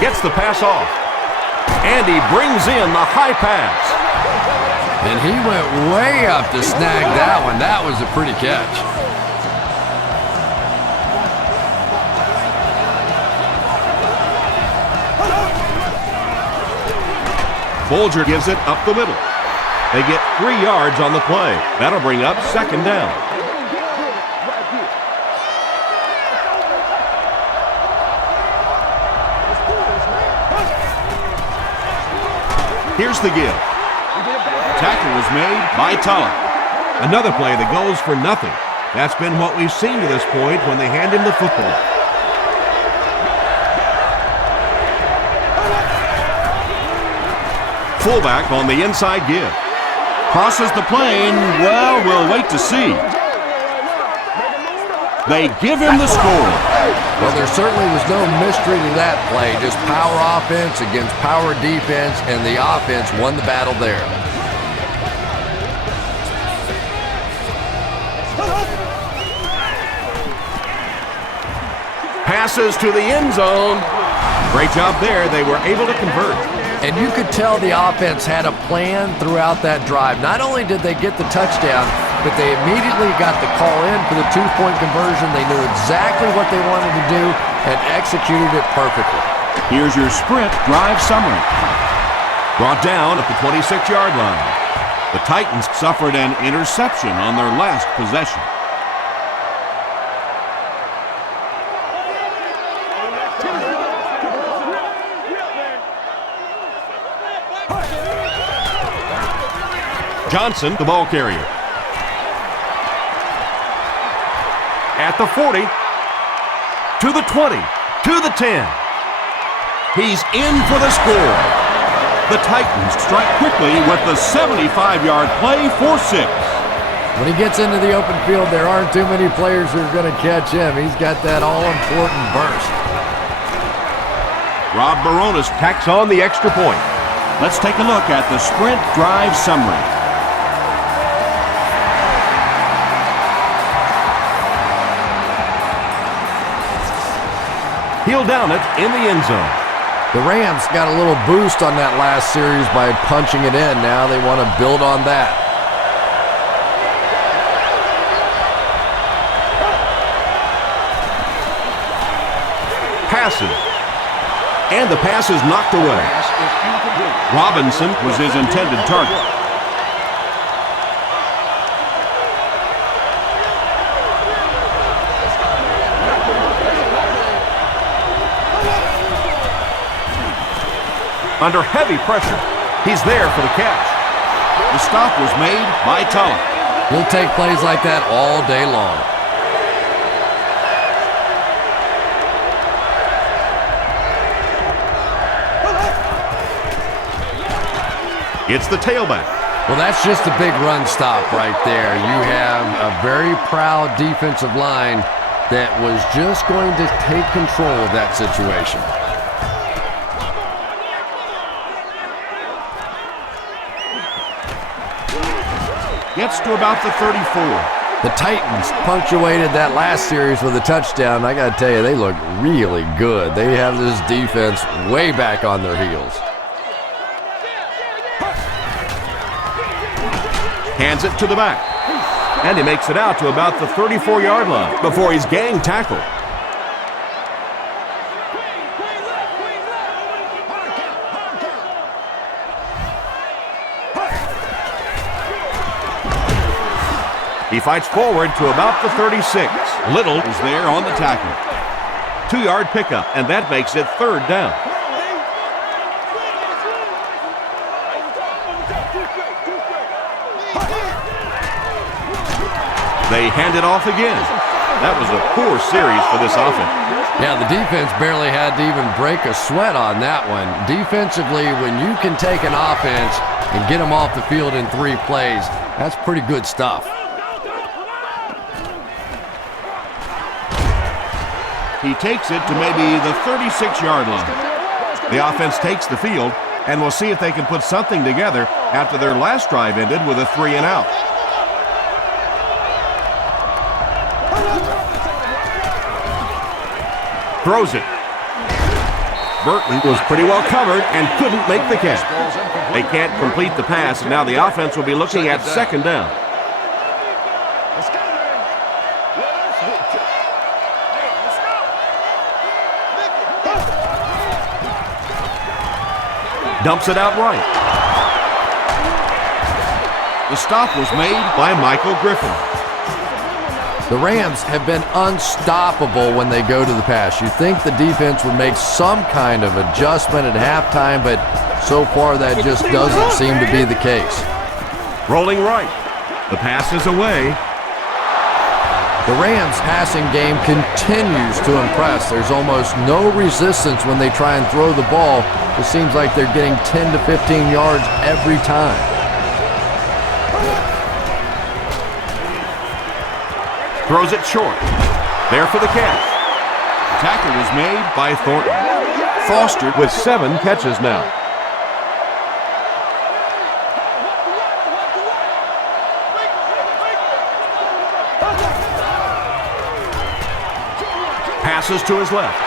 Gets the pass off. And he brings in the high pass. And he went way up to snag that one. That was a pretty catch. Bulger gives it up the middle. They get 3 yards on the play. That'll bring up 2nd down. Here's the give. Tackle was made by Tulloch. Another play that goes for nothing. That's been what we've seen to this point when they hand him the football. Fullback on the inside give. Crosses the plane. Well, we'll wait to see. They give him the score. Well, there certainly was no mystery to that play. Just power offense against power defense, and the offense won the battle there. Passes to the end zone. Great job there. They were able to convert. And you could tell the offense had a plan throughout that drive. Not only did they get the touchdown, but they immediately got the call in for the two-point conversion. They knew exactly what they wanted to do and executed it perfectly. Here's your sprint drive summary. Brought down at the 26-yard line. The Titans suffered an interception on their last possession. Johnson, the ball carrier. At the 40, to the 20, to the 10. He's in for the score. The Titans strike quickly with the 75-yard play for 6. When he gets into the open field, there aren't too many players who are going to catch him. He's got that all-important burst. Rob Baronis tacks on the extra point. Let's take a look at the sprint drive summary. He'll down it in the end zone. The Rams got a little boost on that last series by punching it in. Now they want to build on that. Passes. And the pass is knocked away. Robinson was his intended target. Under heavy pressure, he's there for the catch. The stop was made by Tulloch. He'll take plays like that all day long. It's the tailback. Well, that's just a big run stop right there. You have a very proud defensive line that was just going to take control of that situation. Gets to about the 34. The Titans punctuated that last series with a touchdown. I got to tell you, they look really good. They have this defense way back on their heels. Hands it to the back. And he makes it out to about the 34-yard line before he's gang tackled. He fights forward to about the 36. Little is there on the tackle. 2-yard pickup, and that makes it 3rd down. They hand it off again. That was a poor series for this offense. Yeah, the defense barely had to even break a sweat on that one. Defensively, when you can take an offense and get them off the field in 3 plays, that's pretty good stuff. He takes it to maybe the 36-yard line. The offense takes the field, and we'll see if they can put something together after their last drive ended with a 3-and-out. Throws it. Burton was pretty well covered and couldn't make the catch. They can't complete the pass, and now the offense will be looking at 2nd down. Dumps it out right. The stop was made by Michael Griffin. The Rams have been unstoppable when they go to the pass. You think the defense would make some kind of adjustment at halftime, but so far that just doesn't seem to be the case. Rolling right. The pass is away. The Rams' passing game continues to impress. There's almost no resistance when they try and throw the ball. It seems like they're getting 10 to 15 yards every time. Throws it short. There for the catch. The tackle was made by Thornton. Foster with 7 catches now. Passes to his left.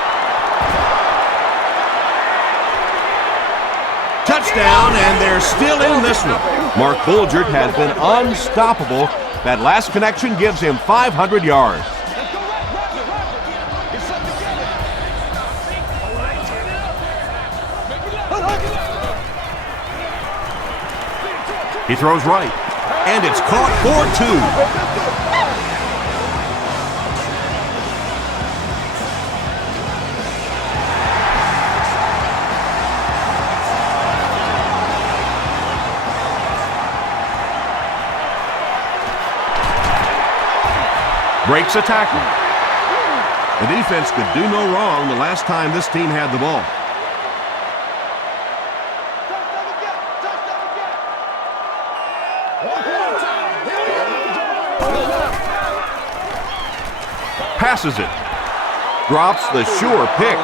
Touchdown, and they're still in this one. Mark Bulgert has been unstoppable. That last connection gives him 500 yards. He throws right, and it's caught for 2. Breaks a tackle. The defense could do no wrong the last time this team had the ball. Passes it. Drops the sure pick.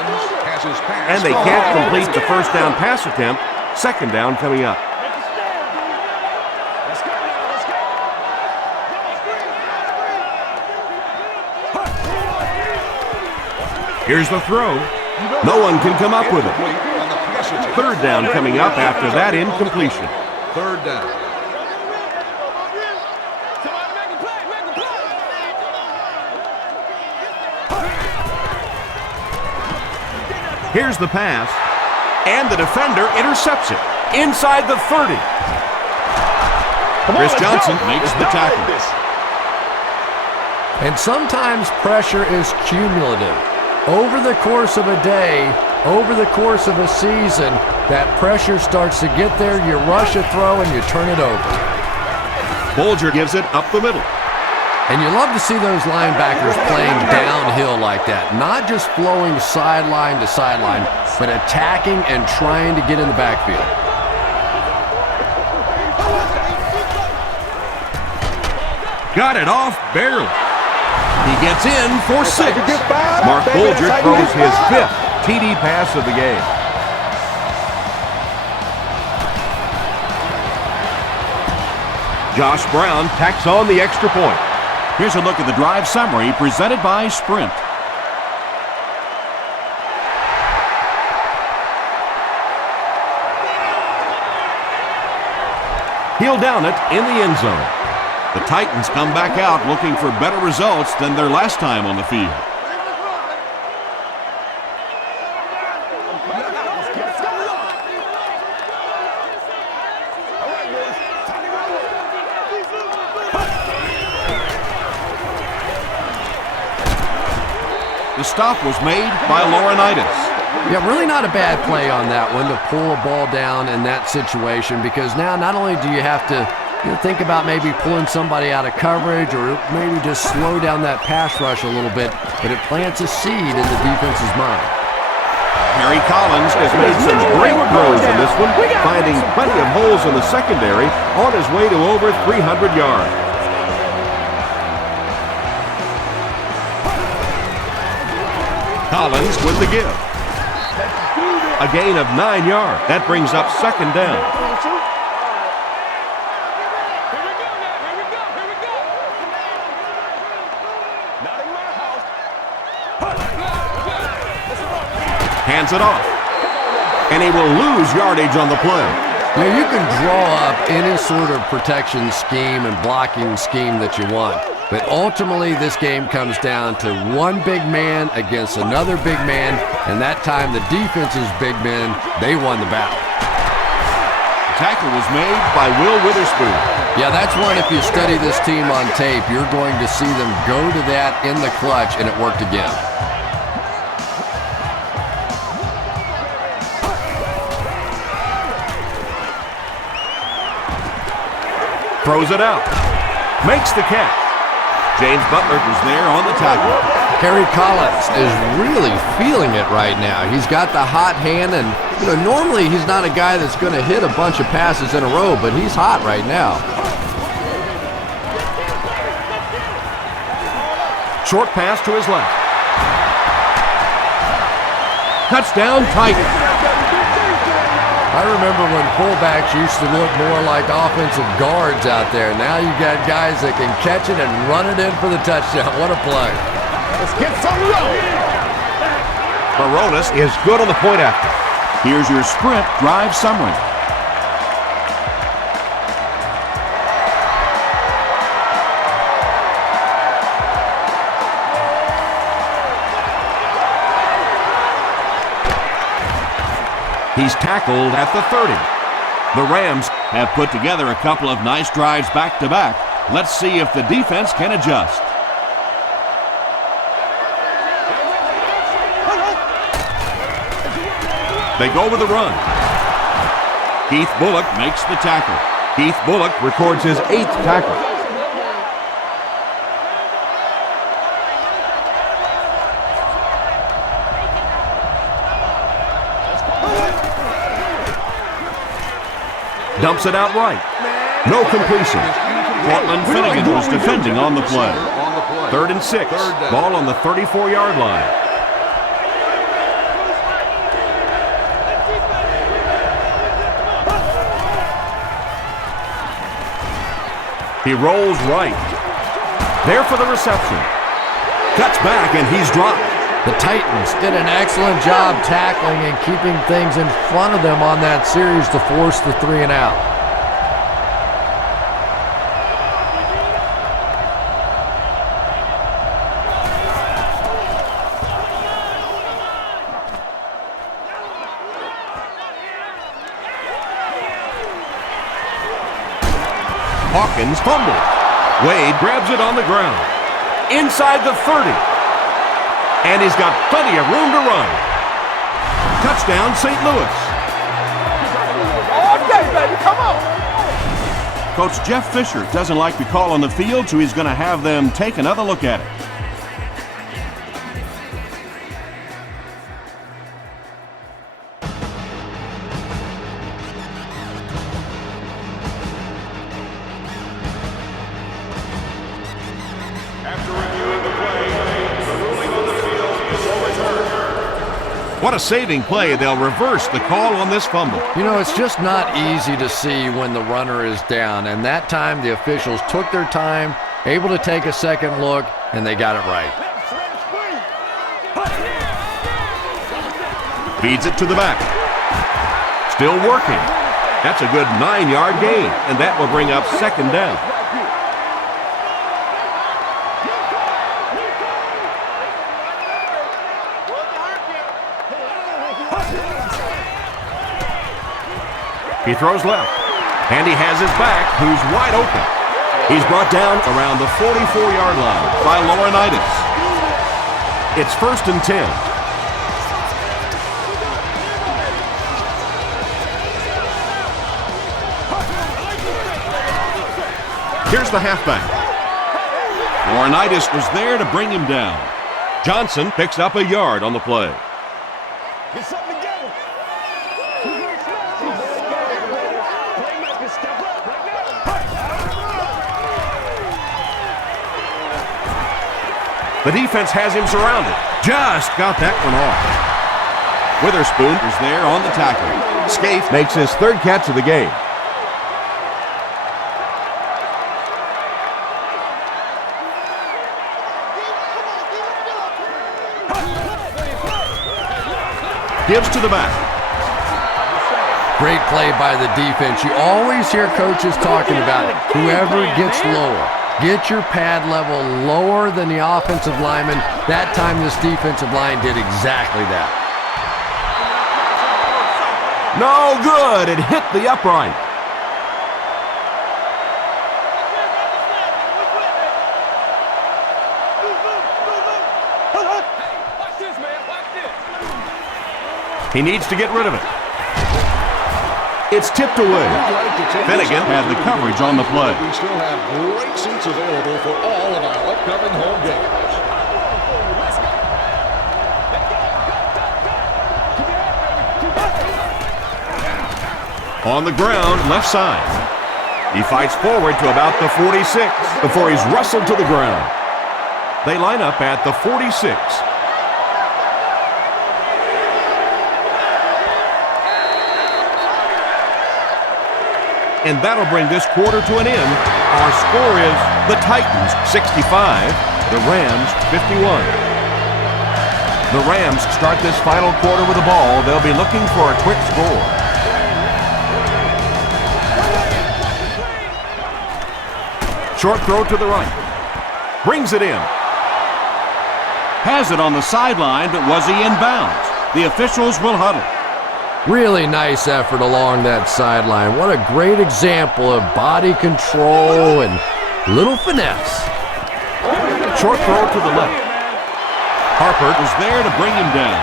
And they can't complete the first down pass attempt. Second down coming up. Here's the throw. No one can come up with it. Third down coming up after that incompletion. Third down. Here's the pass, and the defender intercepts it inside the 30. Chris Johnson makes the tackle. And sometimes pressure is cumulative. Over the course of a day, over the course of a season, that pressure starts to get there, you rush a throw, and you turn it over. Bulger gives it up the middle. And you love to see those linebackers playing downhill like that, not just flowing sideline to sideline, but attacking and trying to get in the backfield. Got it off barely. He gets in for 6. Mark Bulger throws his 5th TD pass of the game. Josh Brown tacks on the extra point. Here's a look at the drive summary presented by Sprint. He'll down it in the end zone. The Titans come back out looking for better results than their last time on the field. The stop was made by Laurinaitis. Yeah, really not a bad play on that one to pull a ball down in that situation, because now not only do you have to think about maybe pulling somebody out of coverage or maybe just slow down that pass rush a little bit, but it plants a seed in the defense's mind. Harry Collins has made some great throws in this one, finding plenty of holes in the secondary on his way to over 300 yards. Collins with the give. A gain of 9 yards. That brings up second down. Hands it off. And he will lose yardage on the play. Now, you can draw up any sort of protection scheme and blocking scheme that you want, but ultimately this game comes down to one big man against another big man, and that time the defense's big men, they won the battle. The tackle was made by Will Witherspoon. Yeah, that's one, if you study this team on tape, you're going to see them go to that in the clutch, and it worked again. Throws it out. Makes the catch. James Butler was there on the tackle. Harry Collins is really feeling it right now. He's got the hot hand, and normally he's not a guy that's going to hit a bunch of passes in a row, but he's hot right now. Short pass to his left. Touchdown, Titans. I remember when fullbacks used to look more like offensive guards out there. Now you got guys that can catch it and run it in for the touchdown. What a play. Let's get some rolling. Baronis is good on the point after. Here's your sprint drive summary. He's tackled at the 30. The Rams have put together a couple of nice drives back-to-back. Let's see if the defense can adjust. They go with the run. Keith Bullock makes the tackle. Keith Bullock records his 8th tackle. Dumps it out right. No completion. Portland Finnegan was defending on the play. 3rd and 6. Ball on the 34-yard line. He rolls right. There for the reception. Cuts back and he's dropped. The Titans did an excellent job tackling and keeping things in front of them on that series to force the 3 and out. Hawkins fumbled. Wade grabs it on the ground. Inside the 30. And he's got plenty of room to run. Touchdown, St. Louis. All day, baby, come on. Coach Jeff Fisher doesn't like the call on the field, so he's going to have them take another look at it. What a saving play. They'll reverse the call on this fumble. You know, it's just not easy to see when the runner is down, and that time the officials took their time, able to take a second look, and they got it right. Feeds it to the back. Still working. That's a good 9-yard gain, and that will bring up 2nd down. He throws left, and he has his back, who's wide open. He's brought down around the 44-yard line by Laurinaitis. It's 1st and 10. Here's the halfback. Laurinaitis was there to bring him down. Johnson picks up a yard on the play. Get something together. Step up right now. The defense has him surrounded. Just got that one off. Witherspoon is there on the tackle. Scaife makes his 3rd catch of the game. Gives to the back. Great play by the defense. You always hear coaches talking about it. Whoever gets lower. Get your pad level lower than the offensive lineman. That time this defensive line did exactly that. No good. It hit the upright. He needs to get rid of it. It's tipped away. Finnegan had the coverage on the play. We still have great seats available for all of our upcoming home games. On the ground, left side. He fights forward to about the 46 before he's wrestled to the ground. They line up at the 46. And that'll bring this quarter to an end. Our score is the Titans 65, the Rams 51. The Rams start this final quarter with the ball. They'll be looking for a quick score. Short throw to the right. Brings it in. Has it on the sideline, but was he in bounds? The officials will huddle. Really nice effort along that sideline. What a great example of body control and little finesse. Short throw to the left. Harper was there to bring him down.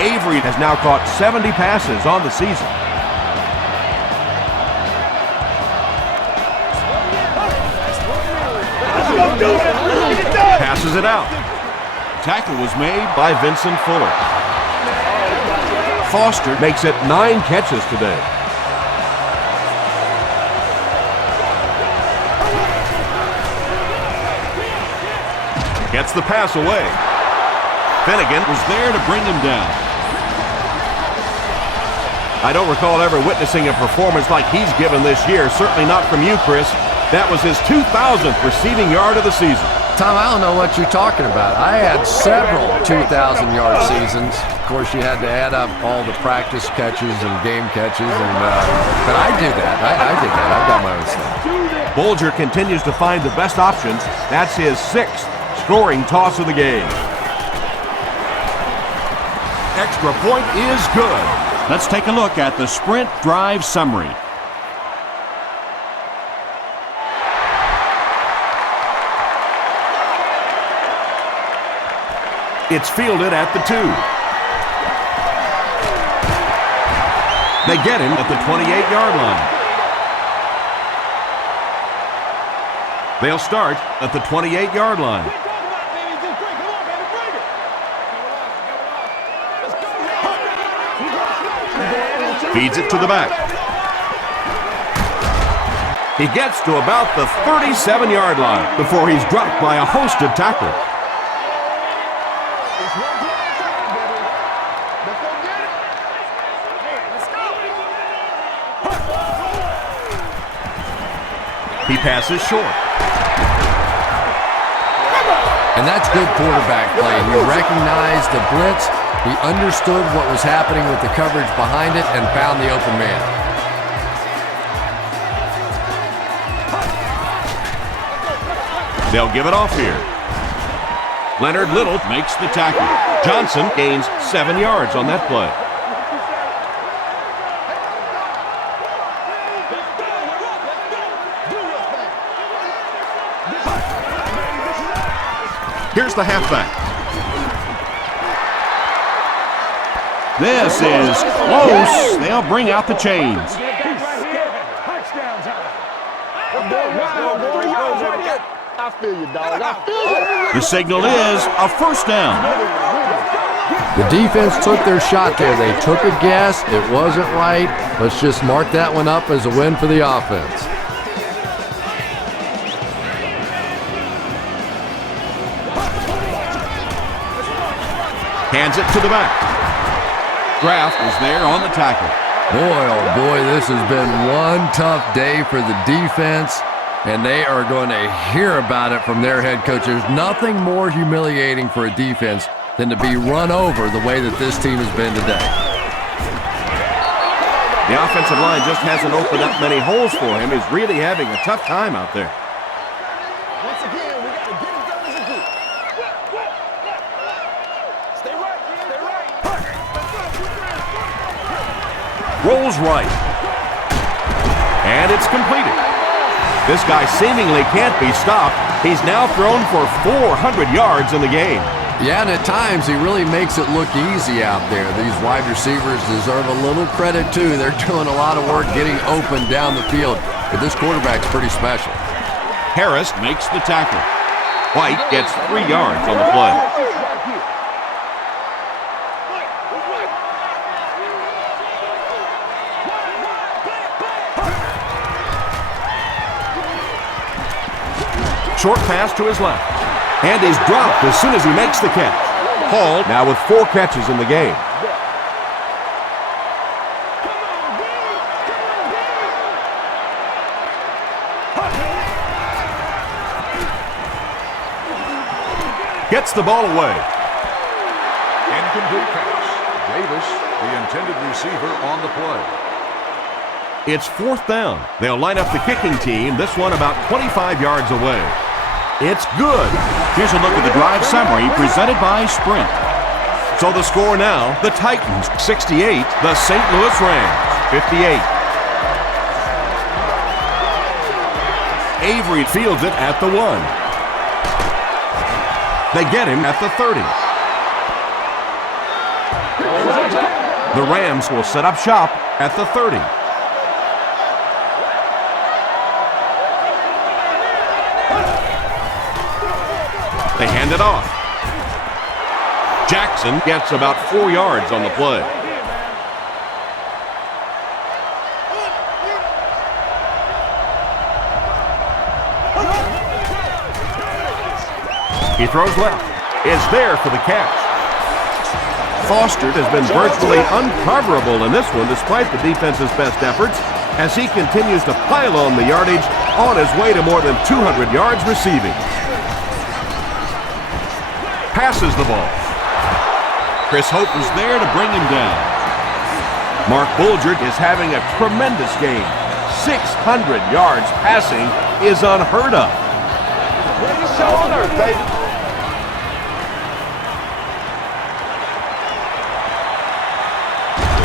Avery has now caught 70 passes on the season. Passes it out. Tackle was made by Vincent Fuller. Foster makes it 9 catches today. Gets the pass away. Finnegan was there to bring him down. I don't recall ever witnessing a performance like he's given this year. Certainly not from you, Chris. That was his 2,000th receiving yard of the season. Tom, I don't know what you're talking about. I had several 2,000-yard seasons. Of course, you had to add up all the practice catches and game catches, but I do that. I did that. I've got my own stuff. Bulger continues to find the best options. That's his 6th scoring toss of the game. Extra point is good. Let's take a look at the sprint drive summary. It's fielded at the 2. They get him at the 28-yard line. They'll start at the 28-yard line. Feeds it to the back. He gets to about the 37-yard line before he's dropped by a host of tacklers. He passes short. And that's good quarterback play. He recognized the blitz, he understood what was happening with the coverage behind it, and found the open man. They'll give it off here. Leonard Little makes the tackle. Johnson gains 7 yards on that play. Here's the halfback. This is close. They'll bring out the chains. I feel you, dog. I feel you. The signal is a first down. The defense took their shot there. They took a guess. It wasn't right. Let's just mark that one up as a win for the offense. Hands it to the back. Kraft is there on the tackle. Boy, oh boy, this has been one tough day for the defense, and they are going to hear about it from their head coach. There's nothing more humiliating for a defense than to be run over the way that this team has been today. The offensive line just hasn't opened up many holes for him. He's really having a tough time out there. Once again, we got to get it done as a group. Stay right, stay right. Rolls right. And it's completed. This guy seemingly can't be stopped. He's now thrown for 400 yards in the game. Yeah, and at times he really makes it look easy out there. These wide receivers deserve a little credit too. They're doing a lot of work getting open down the field. But this quarterback's pretty special. Harris makes the tackle. White gets 3 yards on the play. Short pass to his left. And he's dropped as soon as he makes the catch. Hall now with 4 catches in the game. Gets the ball away. Incomplete pass. Davis, the intended receiver, on the play. It's 4th down. They'll line up the kicking team, this one about 25 yards away. It's good. Here's a look at the drive summary presented by Sprint. So the score now, the Titans 68, the St. Louis Rams 58. Avery fields it at the 1. They get him at the 30. The Rams will set up shop at the 30. They hand it off. Jackson gets about 4 yards on the play. He throws left. Is there for the catch. Foster has been virtually uncoverable in this one despite the defense's best efforts as he continues to pile on the yardage on his way to more than 200 yards receiving. Passes the ball. Chris Hope was there to bring him down. Mark Bulger is having a tremendous game. 600 yards passing is unheard of.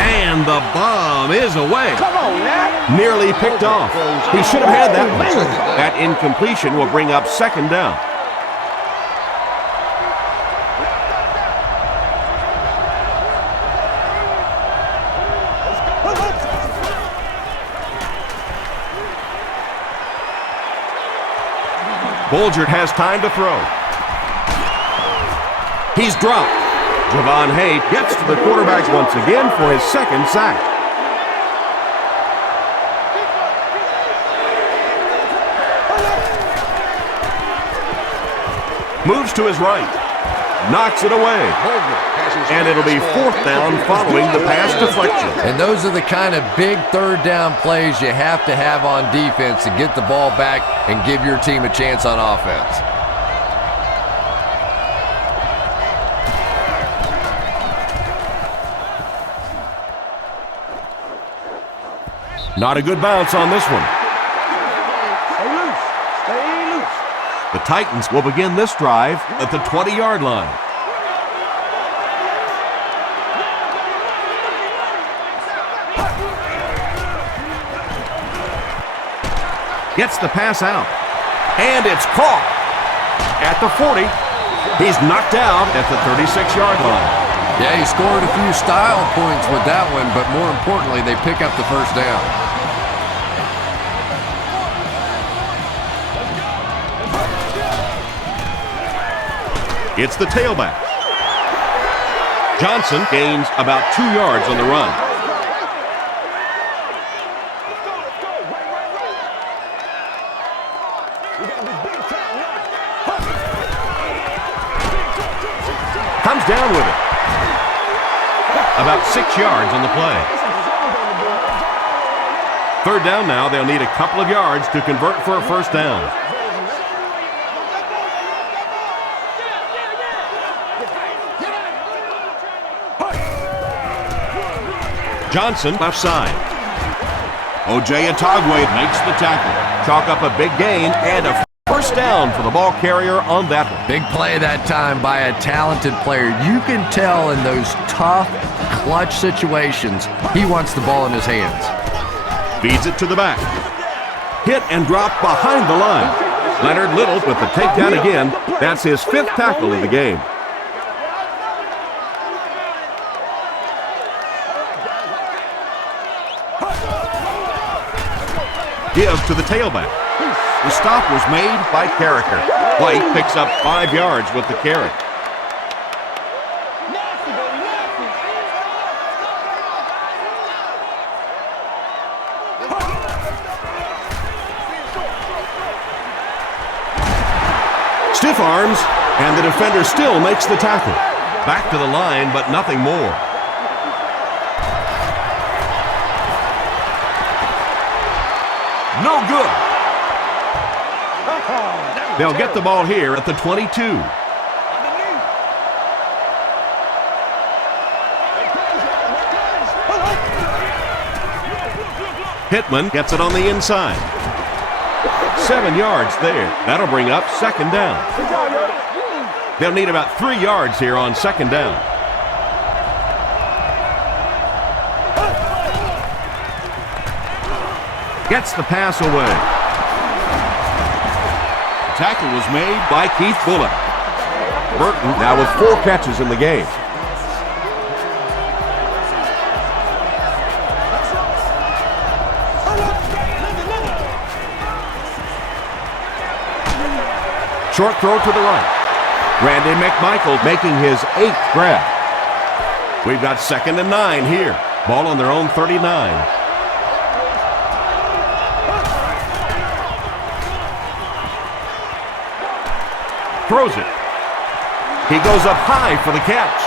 And the bomb is away. Come on, now. Nearly picked off. He should have had that one. That incompletion will bring up 2nd down. Bulger has time to throw. He's dropped. Javon Hay gets to the quarterback once again for his 2nd sack. Moves to his right. Knocks it away. And it'll be 4th down following the pass deflection. And those are the kind of big 3rd down plays you have to have on defense to get the ball back and give your team a chance on offense. Not a good bounce on this one. Stay loose. Stay loose. The Titans will begin this drive at the 20-yard line. Gets the pass out. And it's caught at the 40. He's knocked out at the 36-yard line. Yeah, he scored a few style points with that one, but more importantly, they pick up the 1st down. It's the tailback. Johnson gains about 2 yards on the run. Comes down with it. About 6 yards on the play. 3rd down now. They'll need a couple of yards to convert for a 1st down. Johnson left side. O.J. Atagwe makes the tackle. Chalk up a big gain and a 1st down for the ball carrier on that one. Big play that time by a talented player. You can tell in those tough, clutch situations, he wants the ball in his hands. Feeds it to the back. Hit and drop behind the line. Leonard Little with the takedown again. That's his 5th tackle of the game. Gives to the tailback. The stop was made by Carricker. White picks up 5 yards with the carry. Stiff arms, And the defender still makes the tackle. Back to the line, but nothing more. No good. They'll get the ball here at the 22. Pittman gets it on the inside. 7 yards there. That'll bring up second down. They'll need about 3 yards here on second down. Gets the pass away. Tackle was made by Keith Bullock. Burton now with 4 catches in the game. Short throw to the right. Randy McMichael making his 8th grab. We've got 2nd and 9 here. Ball on their own 39. Throws it. He goes up high for the catch.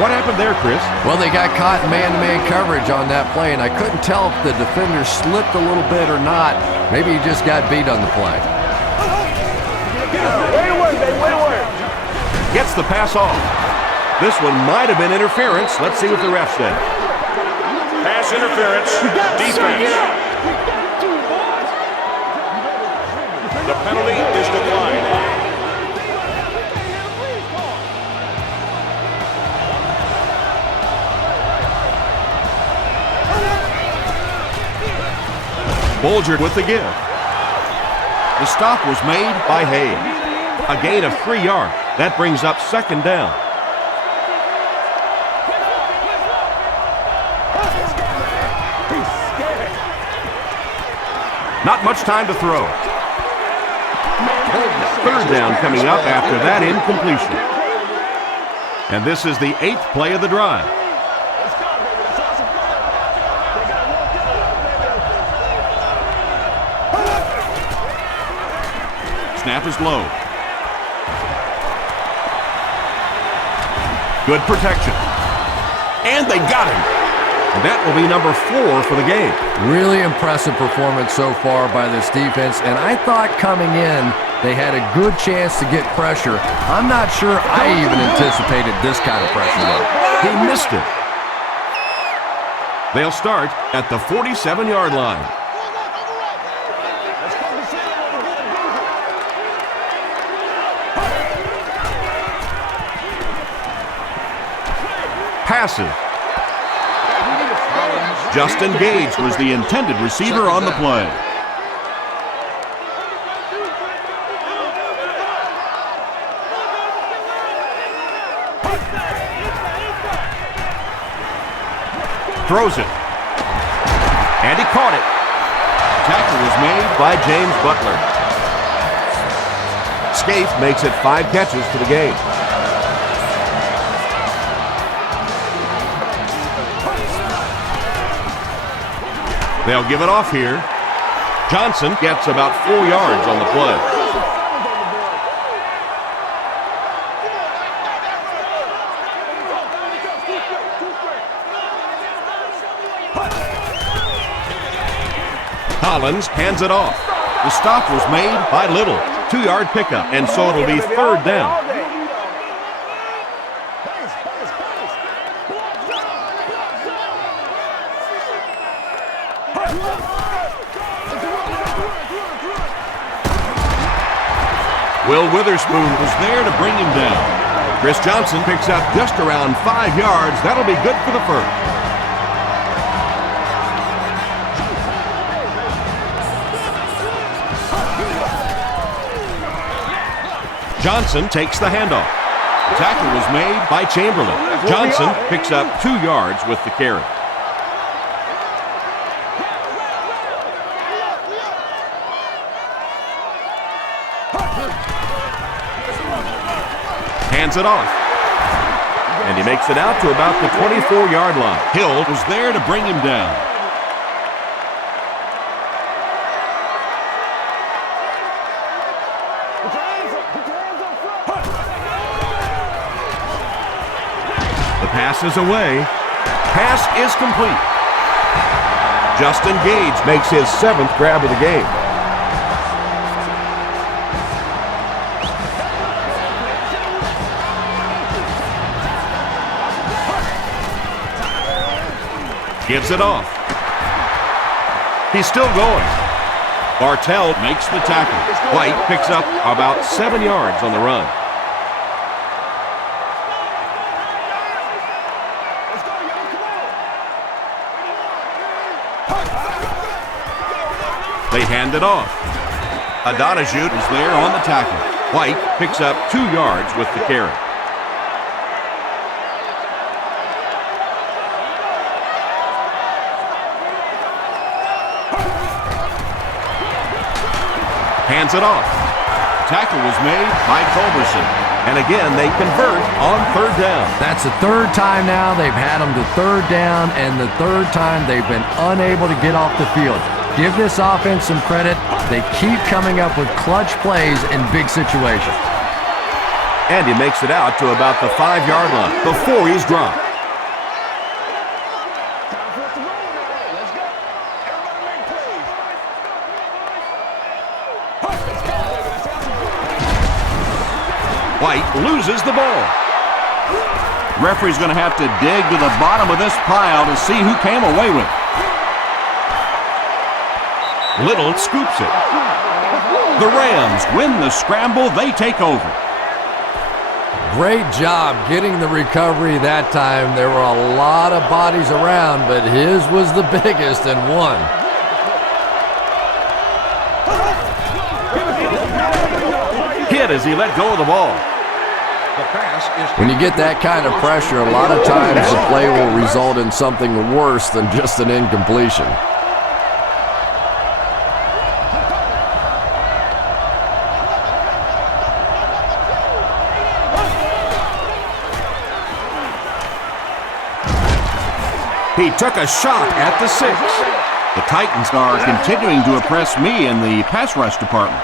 What happened there, Chris? Well, they got caught in man-to-man coverage on that play, and I couldn't tell if the defender slipped a little bit or not. Maybe he just got beat on the play. Gets the pass off. This one might have been interference. Let's see what the ref said. Pass interference. Defense. The penalty is declined. Bolger with the give. The stop was made by Hayes. A gain of 3 yards. That brings up second down. Not much time to throw. Third down coming up after that incompletion. And this is the 8th play of the drive. Snap is low. Good protection. And they got him. And that will be number 4 for the game. Really impressive performance so far by this defense, and I thought coming in they had a good chance to get pressure. I'm not sure I even anticipated this kind of pressure, though. He missed it. They'll start at the 47-yard line. Passes. Justin Gage was the intended receiver on the play. Throws it. And he caught it. Tackle was made by James Butler. Scaife makes it 5 catches for the game. They'll give it off here. Johnson gets about 4 yards on the play. Collins hands it off. The stop was made by Little. 2-yard pickup, and so it'll be third down. Will Witherspoon was there to bring him down. Chris Johnson picks up just around 5 yards. That'll be good for the first. Johnson takes the handoff. The tackle was made by Chamberlain. Johnson picks up 2 yards with the carry. Hands it off. And he makes it out to about the 24-yard line. Hill was there to bring him down. The pass is away. Pass is complete. Justin Gage makes his 7th grab of the game. Gives it off. He's still going. Bartell makes the tackle. White picks up about 7 yards on the run. They hand it off. Adonijut is there on the tackle. White picks up 2 yards with the carry. Hands it off. Tackle was made by Culberson. And again, they convert on 3rd down. That's the 3rd time now they've had them to 3rd down, and the 3rd time they've been unable to get off the field. Give this offense some credit. They keep coming up with clutch plays in big situations. And he makes it out to about the 5-yard line before he's dropped. White loses the ball. Referee's going to have to dig to the bottom of this pile to see who came away with it. Little scoops it. The Rams win the scramble. They take over. Great job getting the recovery that time. There were a lot of bodies around, but his was the biggest and won. Hit as he let go of the ball. When you get that kind of pressure, a lot of times the play will result in something worse than just an incompletion. He took a shot at the 6. The Titans are continuing to impress me in the pass rush department.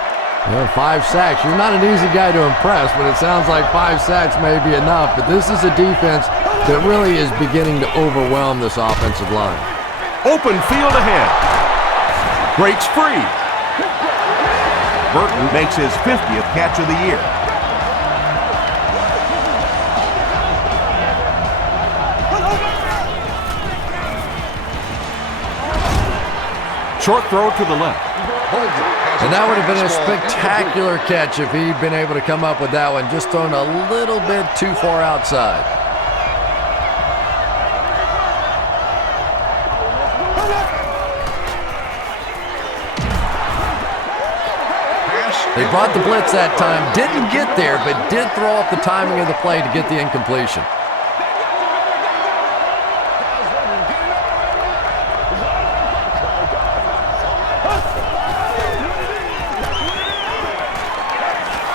Well, 5 sacks. You're not an easy guy to impress, but it sounds like 5 sacks may be enough. But this is a defense that really is beginning to overwhelm this offensive line. Open field ahead. Breaks free. Burton makes his 50th catch of the year. Short throw to the left. And that would have been a spectacular catch if he'd been able to come up with that one, just thrown a little bit too far outside. They brought the blitz that time, didn't get there, but did throw off the timing of the play to get the incompletion.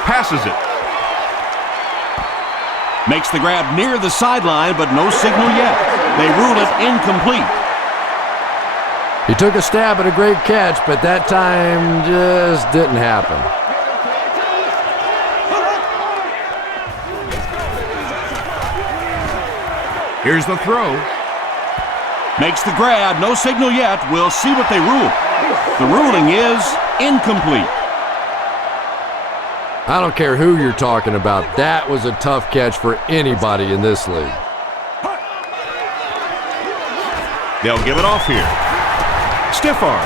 Passes it. Makes the grab near the sideline, but no signal yet. They rule it incomplete. He took a stab at a great catch, but that time just didn't happen. Here's the throw. Makes the grab, no signal yet. We'll see what they rule. The ruling is incomplete. I don't care who you're talking about. That was a tough catch for anybody in this league. They'll give it off here. Stiff arm.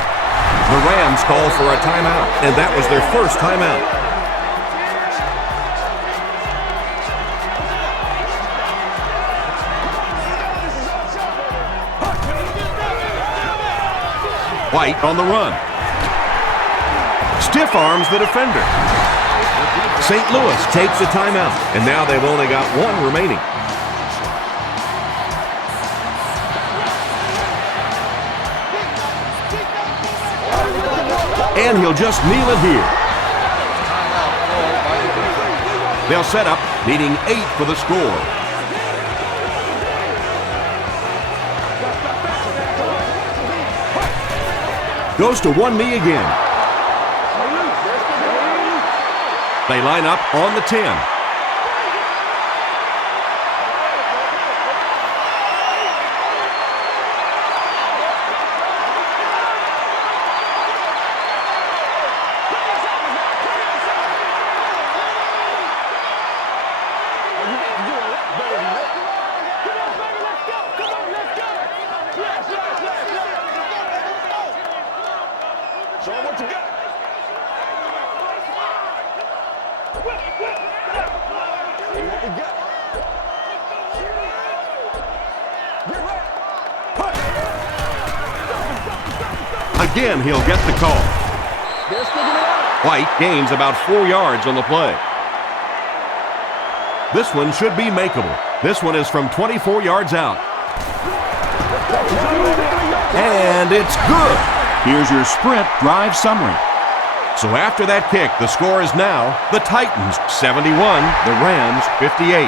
The Rams call for a timeout, and that was their first timeout. White on the run. Stiff arms the defender. St. Louis takes a timeout, and now they've only got 1 remaining. And he'll just kneel it here. They'll set up, needing 8 for the score. Goes to one knee again. They line up on the 10. Again, he'll get the call. White gains about 4 yards on the play. This one should be makeable. This one is from 24 yards out. And it's good. Here's your sprint drive summary. So after that kick, the score is now the Titans 71, the Rams 58.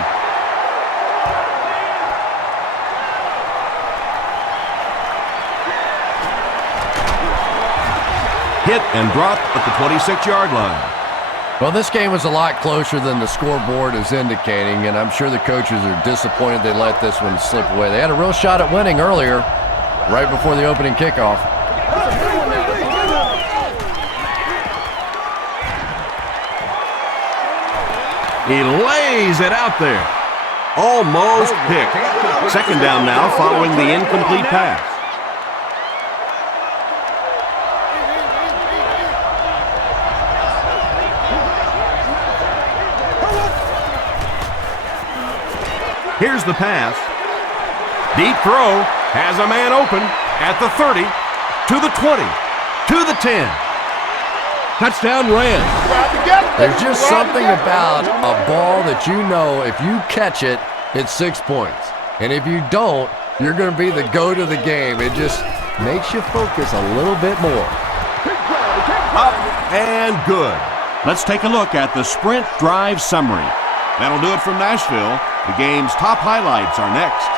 Hit and drop at the 26-yard line. Well, this game was a lot closer than the scoreboard is indicating, and I'm sure the coaches are disappointed they let this one slip away. They had a real shot at winning earlier, right before the opening kickoff. He lays it out there. Almost picked. Second down now following the incomplete pass. Here's the pass. Deep throw. Has a man open at the 30, to the 20, to the 10. Touchdown Rams. There's just something about a ball that you know if you catch it, it's 6 points. And if you don't, you're going to be the goat of the game. It just makes you focus a little bit more. Up and good. Let's take a look at the sprint drive summary. That'll do it from Nashville. The game's top highlights are next.